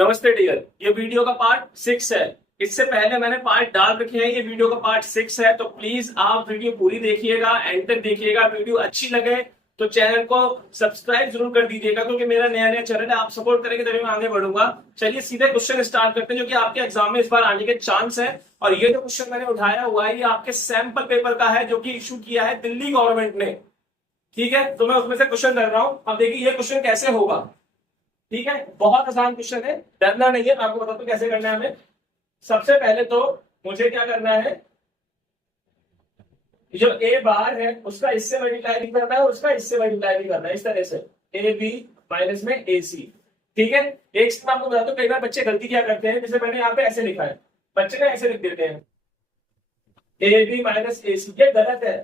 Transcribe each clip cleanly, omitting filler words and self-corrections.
नमस्ते डियर, ये वीडियो का पार्ट 6 है। इससे पहले मैंने पार्ट डाल रखे हैं, ये वीडियो का पार्ट 6 है। तो प्लीज आप वीडियो पूरी देखिएगा, एंड तक देखिएगा। वीडियो अच्छी लगे तो चैनल को सब्सक्राइब जरूर कर दीजिएगा, क्योंकि मेरा नया नया चैनल है। आप सपोर्ट करेंगे तभी मैं आगे बढ़ूंगा। चलिए सीधे क्वेश्चन स्टार्ट करते हैं, जो कि आपके एग्जाम में इस बार आने के चांस है। और ये जो क्वेश्चन मैंने उठाया हुआ है, ये आपके सैंपल पेपर का है, जो कि इशू किया है दिल्ली गवर्नमेंट ने। ठीक है, तो मैं उसमें से क्वेश्चन कर रहा हूं। अब देखिए ये क्वेश्चन कैसे होगा। ठीक है, बहुत आसान क्वेश्चन है, डरना नहीं है। मैं आपको बताता हूँ कैसे करना है हमें। सबसे पहले तो मुझे क्या करना है, जो ए बार है उसका इससे मल्टीप्लाई भी करना है, उसका इससे मल्टीप्लाई भी करना है, इस तरह से ए बी माइनस में ए सी। ठीक है, एक चीज मैं आपको बताता हूँ, कई बार बच्चे गलती क्या करते हैं, जैसे मैंने यहाँ पे ऐसे लिखा है, बच्चे ना ऐसे लिख देते हैं ए बी माइनस ए सी। ये गलत है।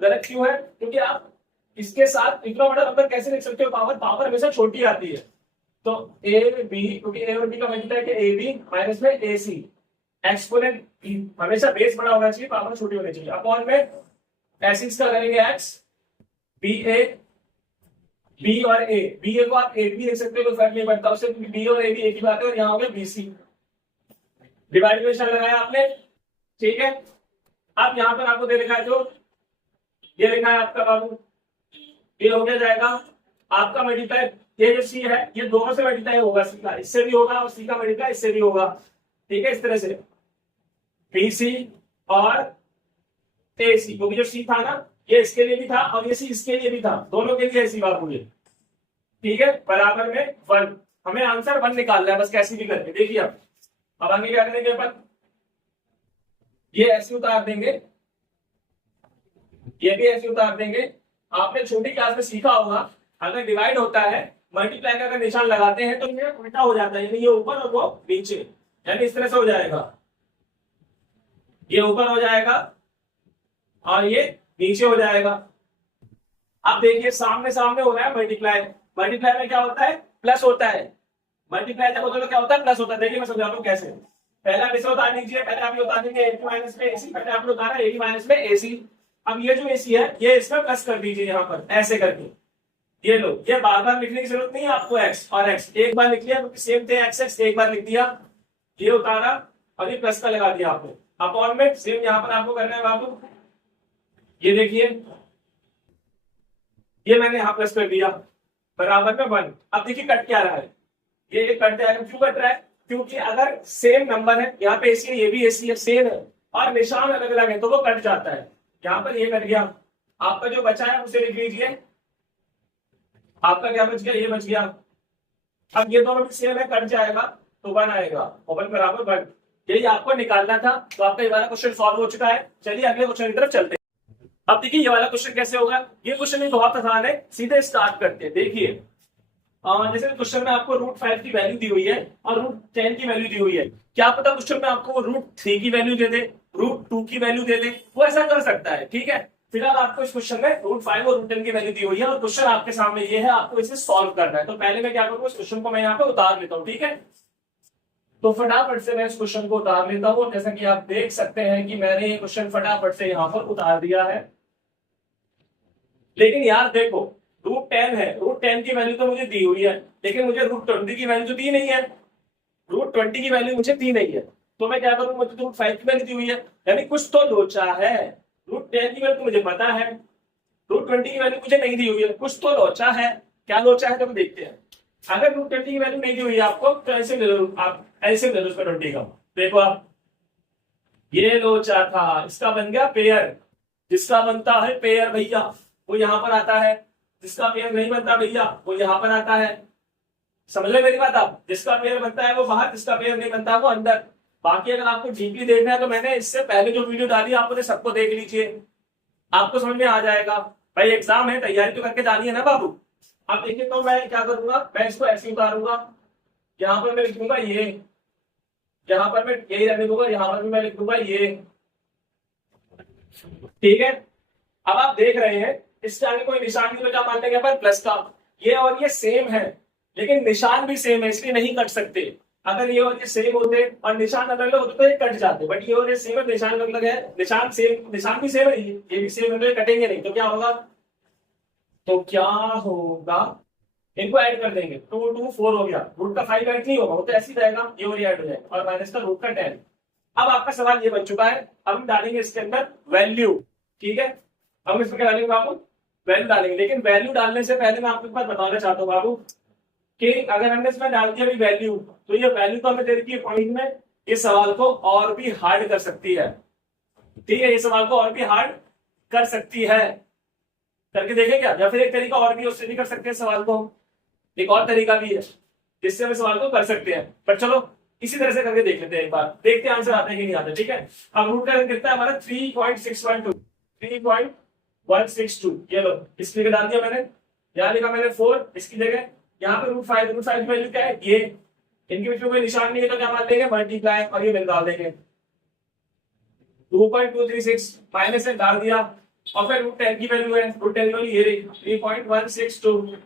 गलत क्यों है? क्योंकि आप इसके साथ इतना बड़ा नंबर कैसे लिख सकते हो? पावर पावर हमेशा छोटी आती है। तो ए बी, क्योंकि ए और बी का मल्टीप्लाई है ए बी माइनस में ए सी। एक्सपोनेंट हमेशा बेस बड़ा होना चाहिए, पावर छोटी होनी चाहिए। अपॉन में ऐसे इसका करेंगे एक्स, बी ए, बी और ए। बी ए को आप ए भी देख सकते हो, कोई फर्क नहीं पड़ता उससे, क्योंकि बी और ए भी एक ही बात है। और यहाँ हो गया बी सी, डिवाइड में निशान लगाया आपने। ठीक है, अब यहाँ पर आपको दे लिखा है, जो ये लिखा है आपका बाबू, ये हो गया जाएगा आपका मल्टीप्लाई। ये जो सी है, ये दोनों से मल्टीप्लाई होगा, सी का इससे भी होगा और सी का मल्टीप्लाई इससे भी होगा। ठीक है, इस तरह से बी सी और ए सी, क्योंकि जो सी था ना, ये इसके लिए भी था और ये सी इसके लिए भी था, दोनों के लिए ऐसी बात हुई। ठीक है, बराबर में 1। हमें आंसर 1 निकालना है, बस कैसी भी करके। देखिए अब आगे क्या करेंगे अपन, ये ऐसे उतार देंगे, ये भी ऐसे उतार देंगे। आपने छोटी क्लास में सीखा होगा, अगर डिवाइड होता है, मल्टीप्लाई का अगर निशान लगाते हैं तो ये उल्टा हो जाता है, यानी ये ऊपर और वो नीचे, यानी इस तरह से हो जाएगा। ये ऊपर हो जाएगा और ये नीचे हो जाएगा। अब देखिए सामने सामने हो रहा है मल्टीप्लाई। मल्टीप्लाई में क्या होता है? प्लस होता है। मल्टीप्लाई जब होता है तो क्या होता है? प्लस होता है। देखिए मैं समझाता हूँ कैसे। पहला इसे उतार लीजिए, पहले आप ये उतार देंगे ए माइनस में एसी, पहले आपने उतारा ए माइनस में एसी। अब ये जो एसी है, ये इसमें प्लस कर दीजिए यहाँ पर, ऐसे करके। ये लो, ये बार बार लिखने की जरूरत नहीं है आपको। एक्स और एक्स एक बार लिख लिया, क्योंकि सेम थे एक्स एक्स, एक बार लिख दिया, ये उतारा और ये प्लस का लगा दिया आपने। अपॉन में सेम यहाँ पर आपको करना है बाबू। ये देखिए, ये मैंने यहाँ प्लस कर दिया, बराबर में 1। अब देखिए कट क्या रहा है, ये कट जाएगा। क्यों कट रहा है? क्योंकि अगर सेम नंबर है, यहाँ पे एसी है, ये भी एसी है, सेम है, और निशान अलग अलग है, तो वो कट जाता है। यहाँ पर ये कट गया, आपका जो बचा है उसे लिख लीजिए। आपका क्या बच गया? ये बच गया। अब ये दोनों भी सेम है, कट जाएगा तो 1 आएगा, और 1 बराबर 1। यही आपको निकालना था। तो आपका ये वाला क्वेश्चन सॉल्व हो चुका है। चलिए अगले क्वेश्चन की तरफ चलते हैं। अब देखिए ये वाला क्वेश्चन कैसे होगा। ये क्वेश्चन भी बहुत आसान है, सीधे स्टार्ट करते हैं। देखिए जैसे क्वेश्चन में आपको √5 की वैल्यू दी हुई है और √10 की वैल्यू दी हुई है। क्या पता क्वेश्चन में आपको √3 की वैल्यू दे दे, √2 की वैल्यू दे दे, वो ऐसा कर सकता है। ठीक है, फिलहाल आपको इस क्वेश्चन में √5 और √10 की वैल्यू दी हुई है, और क्वेश्चन आपके सामने ये है, आपको इसे सॉल्व करना है। तो पहले मैं क्या करूंगा, इस क्वेश्चन को मैं यहाँ पे उतार लेता हूँ। ठीक है, तो फटाफट से मैं इस क्वेश्चन को उतार लेता हूँ। जैसा कि आप देख सकते हैं कि मैंने ये क्वेश्चन फटाफट से यहाँ पर उतार दिया है। लेकिन यार देखो, √10 है, √10 की वैल्यू तो मुझे दी हुई है, लेकिन मुझे √20 की वैल्यू तो दी नहीं है। √20 की वैल्यू मुझे दी नहीं है, तो मैं क्या करूँ, मुझे √5 की वैल्यू दी हुई है, यानी कुछ तो लोचा है। √10 की वैल्यू तो मुझे पता है, √20 की वैल्यू मुझे नहीं दी हुई है, कुछ तो लोचा है। क्या लोचा है तो देखते हैं। अगर √20 की वैल्यू नहीं दी हुई है आपको, तो ऐसे ले लो, आप ऐसे ले लो उसका 20 का। देखो आप, ये लोचा था, इसका बन गया पेयर। जिसका बनता है पेयर भैया, वो यहां पर आता है। जिसका पेयर नहीं बनता भैया, वो यहां पर आता है। समझ रहे मेरी बात आप? जिसका पेयर बनता है वो बाहर, जिसका पेयर नहीं बनता वो अंदर। बाकी अगर आपको डीपली देखना है तो मैंने इससे पहले जो वीडियो डाली आप उन्हें सबको देख लीजिए, आपको समझ में आ जाएगा। भाई एग्जाम है, तैयारी तो करके जानी है ना बाबू। अब देखिए, तो मैं क्या करूंगा, मैं इसको ऐसे उतारूंगा। यहाँ पर मैं लिख दूंगा ये, यहाँ पर मैं यही रहने दूंगा, यहाँ पर भी मैं लिख दूंगा ये। ठीक है, अब आप देख रहे हैं इसके आगे कोई निशान नहीं, तो क्या मान लेंगे अपन? प्लस का। ये और ये सेम है, लेकिन निशान भी सेम है, इसलिए नहीं कट सकते। अगर ये और ये सेम होते और निशान अलग अलग होते तो ये कट जाते, बट ये और ये सेम है, निशान अलग अलग है। निशान सेम, निशान भी सेम है, ये भी सेम है, तो ये कटेंगे नहीं। तो क्या होगा, तो क्या होगा, इनको ऐड कर देंगे, 2 2 4 हो गया, रूट का 5 ऐड नहीं होगा, वो तो ऐसे ही रहेगा, ये और ऐड हो जाएगा, और माइनस का रूट का 10। अब आपका सवाल ये बन चुका है, अब हम डालेंगे इसके अंदर वैल्यू। ठीक है, अब इसमें क्या डालेंगे बाबू, वैल्यू डालेंगे। लेकिन वैल्यू डालने से पहले मैं आपको एक बात बताना चाहता हूँ बाबू, कि अगर हमने इसमें डाल दिया अभी वैल्यू, तो ये वैल्यू तो हमें दे रखी है पॉइंट में, ये सवाल को और भी हार्ड कर सकती है। ठीक है, ये सवाल को और भी हार्ड कर सकती है, करके देखें क्या, या फिर एक तरीका और भी, उससे भी कर सकते हैं सवाल को, एक और तरीका भी है जिससे हम सवाल को कर सकते हैं, पर चलो इसी तरह से करके देख लेते हैं एक बार, देखते हैं आंसर आते हैं कि नहीं आते। ठीक है, अब रूट का कितना है हमारा 3.612, 3.162, ये लो इसकी जगह डाल दिया मैंने, यहाँ लिखा मैंने 4, इसकी जगह यहाँ पे रूट फाइव की वैल्यू क्या है, ये, इनके बीच में कोई निशान नहीं है तो क्या मान लेंगे, मल्टीप्लाई, और ये मिल डाल देंगे 2.236 माइनस से डाल दिया, और फिर रूट 10 की वैल्यू है, रूट 10 की वैल्यू ये रही 3.162।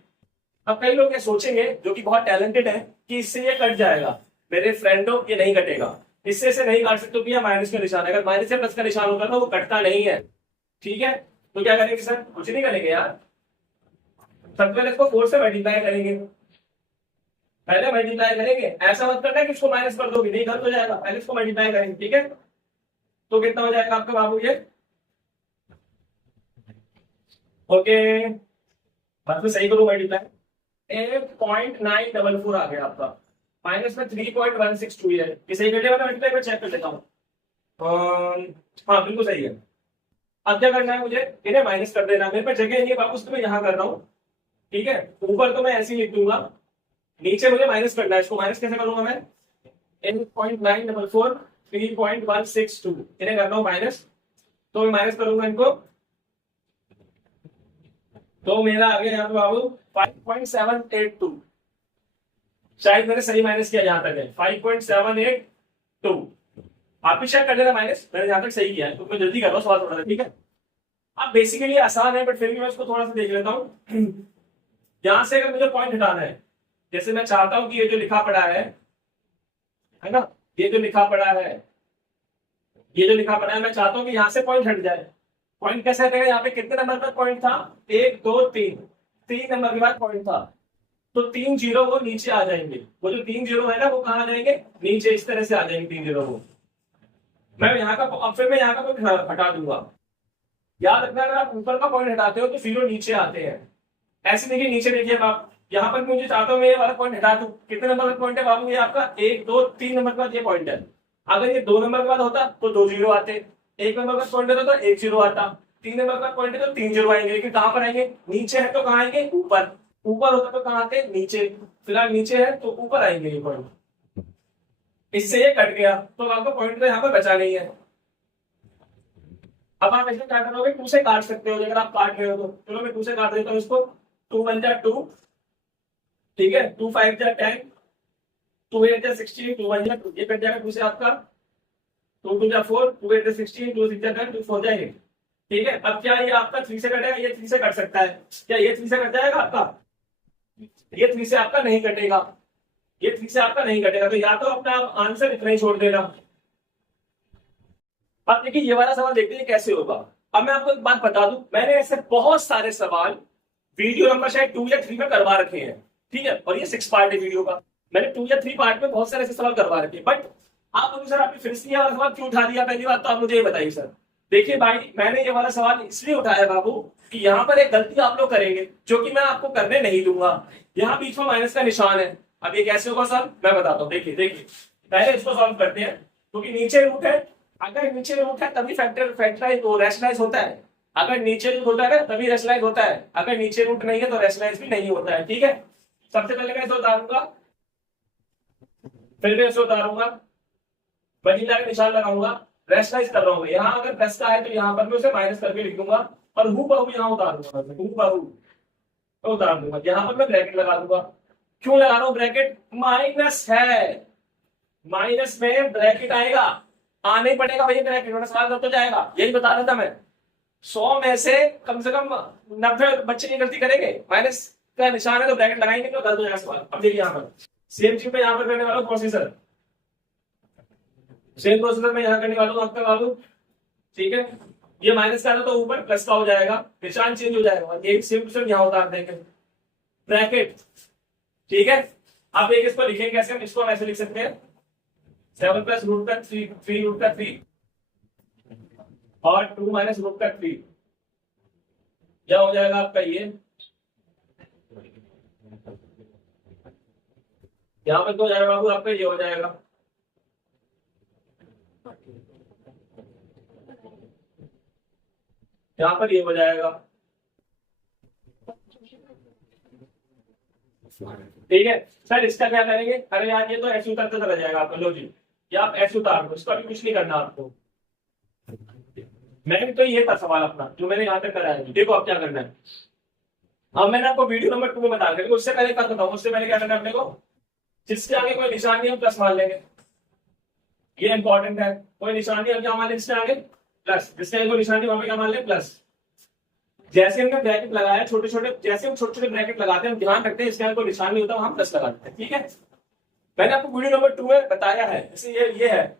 अब कई लोग ये सोचेंगे जो कि बहुत टैलेंटेड है कि इससे ये कट जाएगा, मेरे फ्रेंडों ये नहीं कटेगा, इससे से नहीं काट सकते, तो माइनस का निशान है, अगर माइनस या प्लस का निशान होगा तो वो कटता नहीं है। ठीक है, तो क्या करेंगे सर, कुछ नहीं करेंगे यार, सबसे पहले इसको 4 से मल्टीप्लाई करेंगे, पहले मल्टीप्लाई करेंगे, ऐसा मत करना कि इसको माइनस कर दोगे, नहीं गलत हो जाएगा, पहले इसको मल्टीप्लाई करेंगे। ठीक है, तो कितना हो जाएगा आपका बाबू ये, ओके, बात तो सही करूं, मल्टीप्लाई 8.944 आ गया आपका, माइनस में 3.162 है, ये सही कर लिया मैंने, मल्टीप्लाई में चेक कर लेता हूँ, हाँ बिल्कुल सही है। अब क्या करना है मुझे, इन्हें माइनस कर देना, मेरे पास जगह नहीं है बाबू, तो मैं यहाँ कर रहा हूँ। ठीक है, ऊपर तो मैं ऐसे ही लिख दूंगा, नीचे मुझे माइनस करना है, इसको माइनस कैसे करूंगा मैं, 8.944 3.162, इन्हें करना हूँ माइनस, तो मैं माइनस करूंगा इनको, तो मेरा आ गया यहाँ पे बाबू 5.782, शायद मैंने सही माइनस किया, यहाँ तक है 5.782, आप भी चेक कर देना माइनस, मैंने यहाँ तक सही किया है, तो मैं जल्दी कर रहा हूँ सवाल थोड़ा सा। ठीक है, अब बेसिकली आसान है, बट फिर भी मैं इसको थोड़ा सा देख लेता हूँ। यहां से अगर मुझे पॉइंट हटाना है, जैसे मैं चाहता हूं कि ये जो लिखा पड़ा है ना, ये जो लिखा पड़ा है, ये जो लिखा पड़ा है, मैं चाहता हूं कि यहां से पॉइंट हट जाए। पॉइंट कैसे हटेगा, यहाँ पे कितने नंबर पर पॉइंट था, 1 2 3, 3 नंबर के बाद पॉइंट था, तो 3 जीरो वो नीचे आ जाएंगे, वो जो 3 जीरो है ना वो कहाँ आ जाएंगे, नीचे, इस तरह से आ जाएंगे 3 जीरो वो, मैं यहाँ का, अब फिर मैं यहाँ का पॉइंट हटा दूंगा। याद रखना, अगर आप ऊपर का पॉइंट हटाते हो तो जीरो नीचे आते हैं, ऐसे देखिए नीचे देखिए आप, यहाँ पर मुझे चाहता हूँ मैं ये वाला पॉइंट हटा दूं, कितने नंबर का पॉइंट है बाबू, ये आपका 1 2 3 नंबर के बाद ये पॉइंट है, अगर ये 2 नंबर के बाद होता तो 2 जीरो आते, 1 नंबर का पॉइंट है तो 1 जीरो आता, 3 नंबर का पॉइंट है तो 3 जीरो आएंगे, लेकिन कहां पर आएंगे, नीचे है तो कहां आएंगे, ऊपर, ऊपर होता तो कहां आते, नीचे, फिलहाल नीचे है तो ऊपर आएंगे ये पॉइंट, इससे ये कट गया, तो आपका पॉइंट तो यहाँ पर बचा नहीं है। अब आप इसमें क्या करोगे, 2 से काट सकते हो, अगर आप काट रहे हो तो चलो मैं 2 से काट देता हूँ इसको, 2 1 जा 2, ठीक है, 2 5 जा 10, 2 8 जा 16, 2 1 जा 2, ये कट जाएगा 2 से आपका, 2 2 जा 4, 2 8 जा 16, 2 6 जा 10, 2 4 जा 8। ठीक है, अब क्या ये आपका 3 से कटेगा, ये 3 से कट सकता है, क्या ये 3 से कट जाएगा आपका, ये 3 से आपका नहीं कटेगा, ये 3 से आपका नहीं कटेगा, तो या तो अपना आंसर इतना ही छोड़ देना। अब देखिए ये वाला सवाल देखते हैं कैसे होगा। अब मैं आपको एक बात बता दूं, मैंने ऐसे बहुत सारे सवाल वीडियो नंबर शायद 2 या 3 में करवा रखे हैं, ठीक है, और ये 6 पार्ट है वीडियो का, मैंने 2 या 3 पार्ट में बहुत सारे ऐसे सवाल करवा रखे हैं, बट आप बोलो सर आपने फिर से ये वाला सवाल क्यों उठा दिया, पहली बात तो आप मुझे ये बताइए सर। देखिए भाई, मैंने ये वाला सवाल इसलिए उठाया बाबू कि यहाँ पर एक गलती आप लोग करेंगे जो कि मैं आपको करने नहीं दूंगा, यहाँ बीच में माइनस का निशान है। अब ये कैसे होगा सर, मैं बताता हूँ, देखिए देखिए पहले इसको सॉल्व करते हैं, क्योंकि नीचे रूट है, अगर नीचे रूट है तभी फैक्टराइज रैशनलाइज होता है, अगर नीचे रूट होता है तभी रैशनलाइज होता है, अगर नीचे रूट नहीं है तो रैशनलाइज भी नहीं होता है। ठीक है, सबसे पहले मैं इसे उतारूंगा, फिर मैं इसे उतारूंगा, मल्टीप्लाई का निशान लगाऊंगा, रैशनलाइज कर रहा हूँ, यहाँ अगर प्लस का है तो यहाँ पर मैं उसे माइनस करके लिख दूंगा, और हूबहू यहाँ उतार दूंगा, हूबहू तो उतार दूंगा, यहाँ पर मैं ब्रैकेट लगा दूंगा। क्यों लगा रहा हूँ ब्रैकेट, माइनस है, माइनस में ब्रैकेट आएगा, आने ही पड़ेगा भैया ब्रैकेट, वरना सवाल गलत हो जाएगा, यही बता रहा था मैं। 100 में से कम 90 बच्चे की गलती करेंगे, माइनस का निशान है तो ब्रैकेट लगाएंगे तो गलत हो जाएगा सवाल। अब देखिए यहाँ पर सेम चीज पे यहाँ पर करने वाला प्रोसेसर, सेम प्रोसेसर में यहाँ करने वाला हूँ आपका बाबू, ठीक है, ये माइनस का तो ऊपर प्लस का हो जाएगा, निशान चेंज हो जाएगा, एक सेम टू सेम यहाँ उतार देंगे, ब्रैकेट, ठीक है। अब एक इसको लिखेंगे कैसे, हम इसको ऐसे लिख सकते हैं 7 प्लस रूट का 3 रूट का 3 और 2 माइनस रूट का 3, क्या हो जाएगा आपका ये, यहां पर तो हो जाएगा बाबू आपका, ये हो जाएगा यहां पर, ये हो जाएगा, ठीक है। सर इसका क्या करेंगे, अरे यार ये तो ऐसे उतरते चला जाएगा आपका, लो जी या आप ऐसे उतार दो, इसको अभी कुछ नहीं करना आपको। मैंने तो ये था सवाल अपना जो मैंने यहाँ तक कराया है, देखो आप क्या करना है। अब मैंने आपको वीडियो नंबर 2 में बता दिया, उससे पहले क्या बताऊँ, उससे पहले क्या करना है अपने को, जिसके आगे कोई निशान नहीं हम प्लस मान लेंगे, ये इंपॉर्टेंट है। कोई निशान नहीं हम क्या मान लेंगे इसके आगे प्लस, जिसके आगे कोई निशान नहीं वहां पे क्या मान लें प्लस। जैसे हमने ब्रैकेट लगाया छोटे छोटे, जैसे हम छोटे छोटे ब्रैकेट लगाते हैं हम ध्यान रखते हैं इसके आगे कोई निशान नहीं होता हम प्लस लगा देते हैं, ठीक है। मैंने आपको वीडियो नंबर 2 में बताया है, जैसे ये है,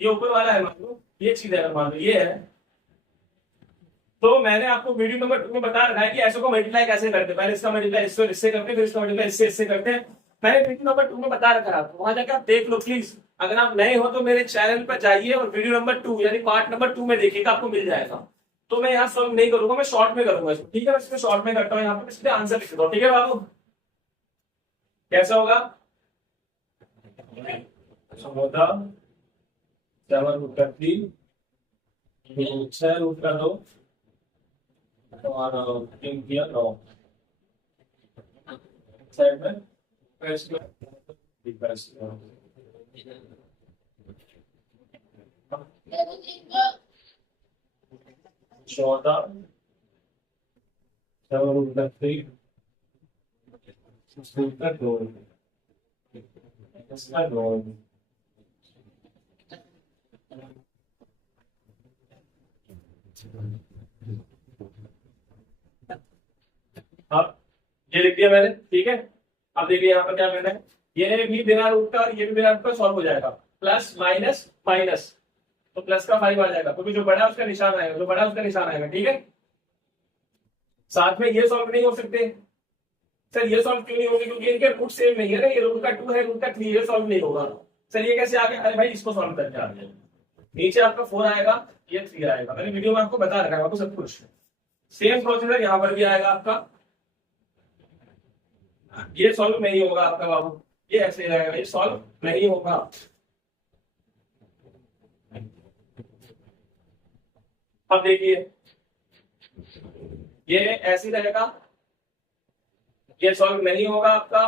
ये ऊपर वाला है मान लो, ये चीज है मान लो ये है, तो मैंने आपको वीडियो नंबर 2 में बता रखा है कि ऐसे को मल्टीप्लाई कैसे करते हैं, पहले इसका मल्टीप्लाई इससे करते हैं, फिर इसका मल्टीप्लाई इससे करते हैं। मैंने वीडियो नंबर 2 में बता रखा है, वहां जाकर आप देख लो प्लीज। अगर आप नए हो तो मेरे चैनल पर जाइए और वीडियो नंबर 2 यानी पार्ट नंबर 2 में देखिएगा, आपको मिल जाएगा। तो मैं यहाँ सॉल्व नहीं करूंगा, मैं शॉर्ट में करूंगा इसको, ठीक है। मैं इसमें शॉर्ट में करता हूँ, यहाँ पर इसलिए आंसर लिख दो, ठीक है बाबू। कैसा होगा, होता 7 रूट का 3 6 रूट का 2 और 3 किया 9 साइड में 14 7 रूट का 3 6 रूट का 2 इसका 2। अब ये लिख दिया मैंने, ठीक है। अब देखिए यहाँ पर क्या करना है, ये भी बिना रूट का और ये भी बिना रूट का सॉल्व हो जाएगा, प्लस माइनस माइनस, तो प्लस का 5 आ जाएगा क्योंकि जो बड़ा उसका निशान आएगा, जो बड़ा उसका निशान आएगा, ठीक है। साथ में ये सॉल्व नहीं हो सकते, सर ये सॉल्व क्यों नहीं होगी, क्योंकि इनके रूट सेम नहीं है ना, ये रूट का 2 है रूट का 3, ये सॉल्व नहीं होगा। सर ये कैसे आ गया, अरे भाई इसको सॉल्व करके आ गया, नीचे आपका 4 आएगा, ये 3 आएगा, मैंने वीडियो में आपको बता रखा है आपको सब कुछ। सेम प्रोसीजर यहाँ पर भी आएगा आपका, ये सॉल्व नहीं होगा आपका बाबू, ये ऐसे रहेगा, ये सॉल्व नहीं होगा। अब देखिए ये ऐसे रहेगा, ये सॉल्व नहीं होगा आपका,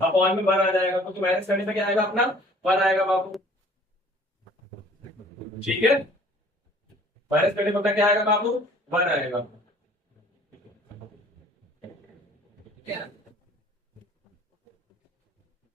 अपॉन में 1 आ जाएगा, क्योंकि माइनस करने पे क्या आएगा अपना 1 आएगा बाबू, ठीक है। माइनस करने पर क्या आएगा बाबू 1 आएगा।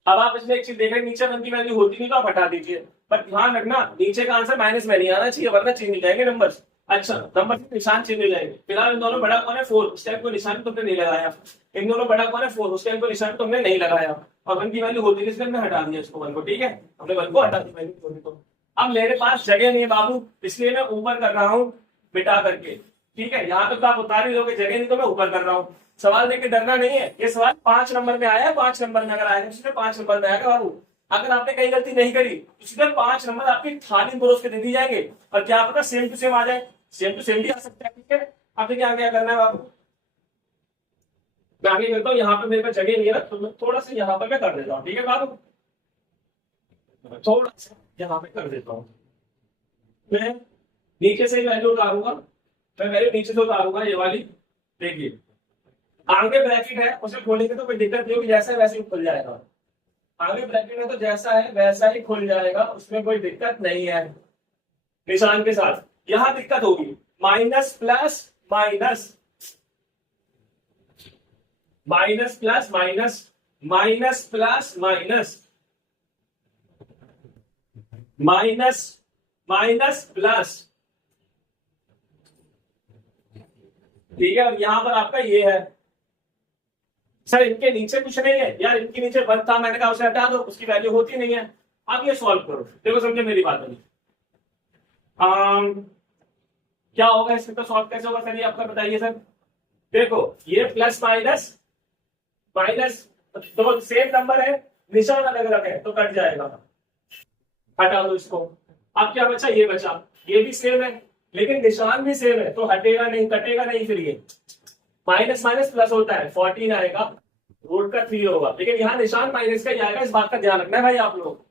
अब आप इसमें एक चीज देख रहे हैं, नीचे 1 की वैल्यू होती नहीं तो आप हटा दीजिए, पर ध्यान रखना नीचे का आंसर माइनस में नहीं आना चाहिए, वरना चेंज हो जाएंगे नंबर्स। अच्छा नंबर के निशान चेंज हो जाएंगे। फिलहाल इन दोनों बड़ा कौन है 4, उस टाइम को निशान तुमने नहीं लगाया, इन दोनों बड़ा कौन है 4, उस टाइम को निशान तुमने नहीं लगाया, और 1 की वैल्यू होती है इसलिए हमने हटा दिया इसको 1 को, ठीक है। हमने 1 को हटा दिया वैल्यू को। अब मेरे पास जगह नहीं है बाबू, इसलिए मैं ऊपर कर रहा हूँ बिठा करके, ठीक है। यहाँ तक तो आप उतार ही दोगे, जगह नहीं तो मैं ऊपर कर रहा हूँ। सवाल देख के डरना नहीं है, ये सवाल 5 नंबर में आया है, 5 नंबर में अगर आएगा तो 5 नंबर में आएगा बाबू। अगर आपने कहीं गलती नहीं करी तो सीधे 5 नंबर आपकी थाली में परोस के दे दी जाएंगे, और क्या पता सेम टू सेम आ जाए, सेम टू सेम भी आ सकता है, ठीक है। आपने क्या क्या करना है बाबू, मैं आगे करता हूँ, यहाँ पे मेरे पास जगह नहीं है ना, तो मैं थोड़ा सा यहाँ पर मैं कर देता हूँ, ठीक है बाबू, थोड़ा सा यहाँ पे कर देता हूँ। मैं नीचे से वैल्यू उतारूंगा, मैं वैल्यू नीचे से उतारूंगा, ये वाली देखिए आगे ब्रैकेट है उसे खोलेंगे तो कोई दिक्कत नहीं होगी, जैसा है वैसे ही खुल जाएगा। आगे ब्रैकेट है तो जैसा है वैसा ही खुल जाएगा, उसमें कोई दिक्कत नहीं है। निशान के साथ यहां दिक्कत होगी, minus plus minus, minus plus minus, minus plus minus, minus minus plus, ठीक है। और यहां पर आपका ये है, सर इनके नीचे कुछ नहीं है यार, इनके नीचे 1 था, मैंने कहा उसे हटा दो, उसकी वैल्यू होती नहीं है। अब ये सॉल्व करो, देखो समझे मेरी बात नहीं। क्या होगा इसमें, तो सॉल्व कैसे होगा सर ये आपका बताइए सर। देखो ये प्लस माइनस माइनस, तो सेम नंबर है, निशान अलग अलग है तो कट जाएगा, हटा दो इसको। अब क्या बचा, ये बचा, ये भी सेम है लेकिन निशान भी सेम है तो हटेगा नहीं, कटेगा नहीं, फिर ये माइनस माइनस प्लस होता है, 14 आएगा, रूट का 3 होगा, लेकिन यहाँ निशान माइनस का ही आएगा, इस बात का ध्यान रखना है भाई आप लोग।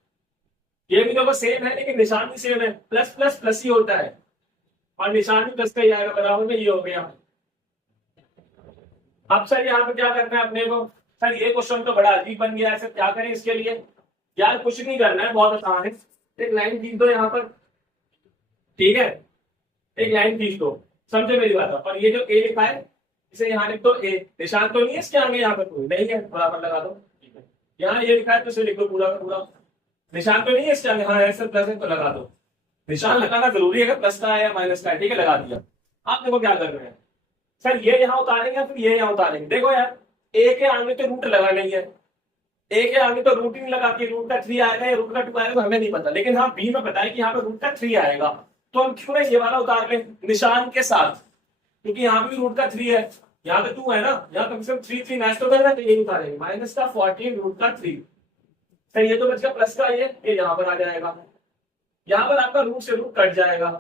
ये भी देखो सेम है लेकिन निशान भी सेम है, प्लस प्लस प्लस ही होता है और निशान भी प्लस का ही आएगा, बराबर में ये हो गया। अब सर यहाँ पे क्या करना है अपने को, सर ये क्वेश्चन तो बड़ा अजीब बन गया है, सर क्या करें इसके लिए? यार कुछ नहीं करना है, बहुत आसान है, एक लाइन खींच दो यहाँ पर, ठीक है, एक लाइन खींच दो, समझे मेरी बात। और ये जो ए लिखा है इसे यहाँ लिख दो, ए निशान तो नहीं है इसके आगे, यहाँ पर कोई नहीं है, बराबर लगा दो। यहाँ ये लिखा है तो इसे लिख दो पूरा का पूरा, निशान तो नहीं है इसके आगे, हाँ है सर प्लस है तो लगा दो, निशान लगाना जरूरी है अगर प्लस का है या माइनस का है, ठीक है, लगा दिया। आप देखो क्या कर रहे हैं, सर ये यहाँ उतारेंगे फिर ये यहाँ उतारेंगे, देखो यार ए के आगे तो रूट लगा नहीं है, ए के आगे तो रूट ही नहीं लगा, कि रूट का 3 आएगा या रूट का 2 आएगा तो हमें नहीं पता, लेकिन हाँ बी में पता है कि यहाँ पे रूट का 3 आएगा, तो हम क्यों ना ये वाला उतार लें निशान के साथ, क्योंकि यहाँ पे भी रूट का 3 है, यहाँ पे 2 है ना, यहाँ कम से कम 3 3 मैच तो करना है, तो यही उतारेंगे, माइनस का 14 रूट का 3, सर ये तो बच गया प्लस का, ये यहाँ पर आ जाएगा, यहाँ पर आपका रूट से रूट कट जाएगा,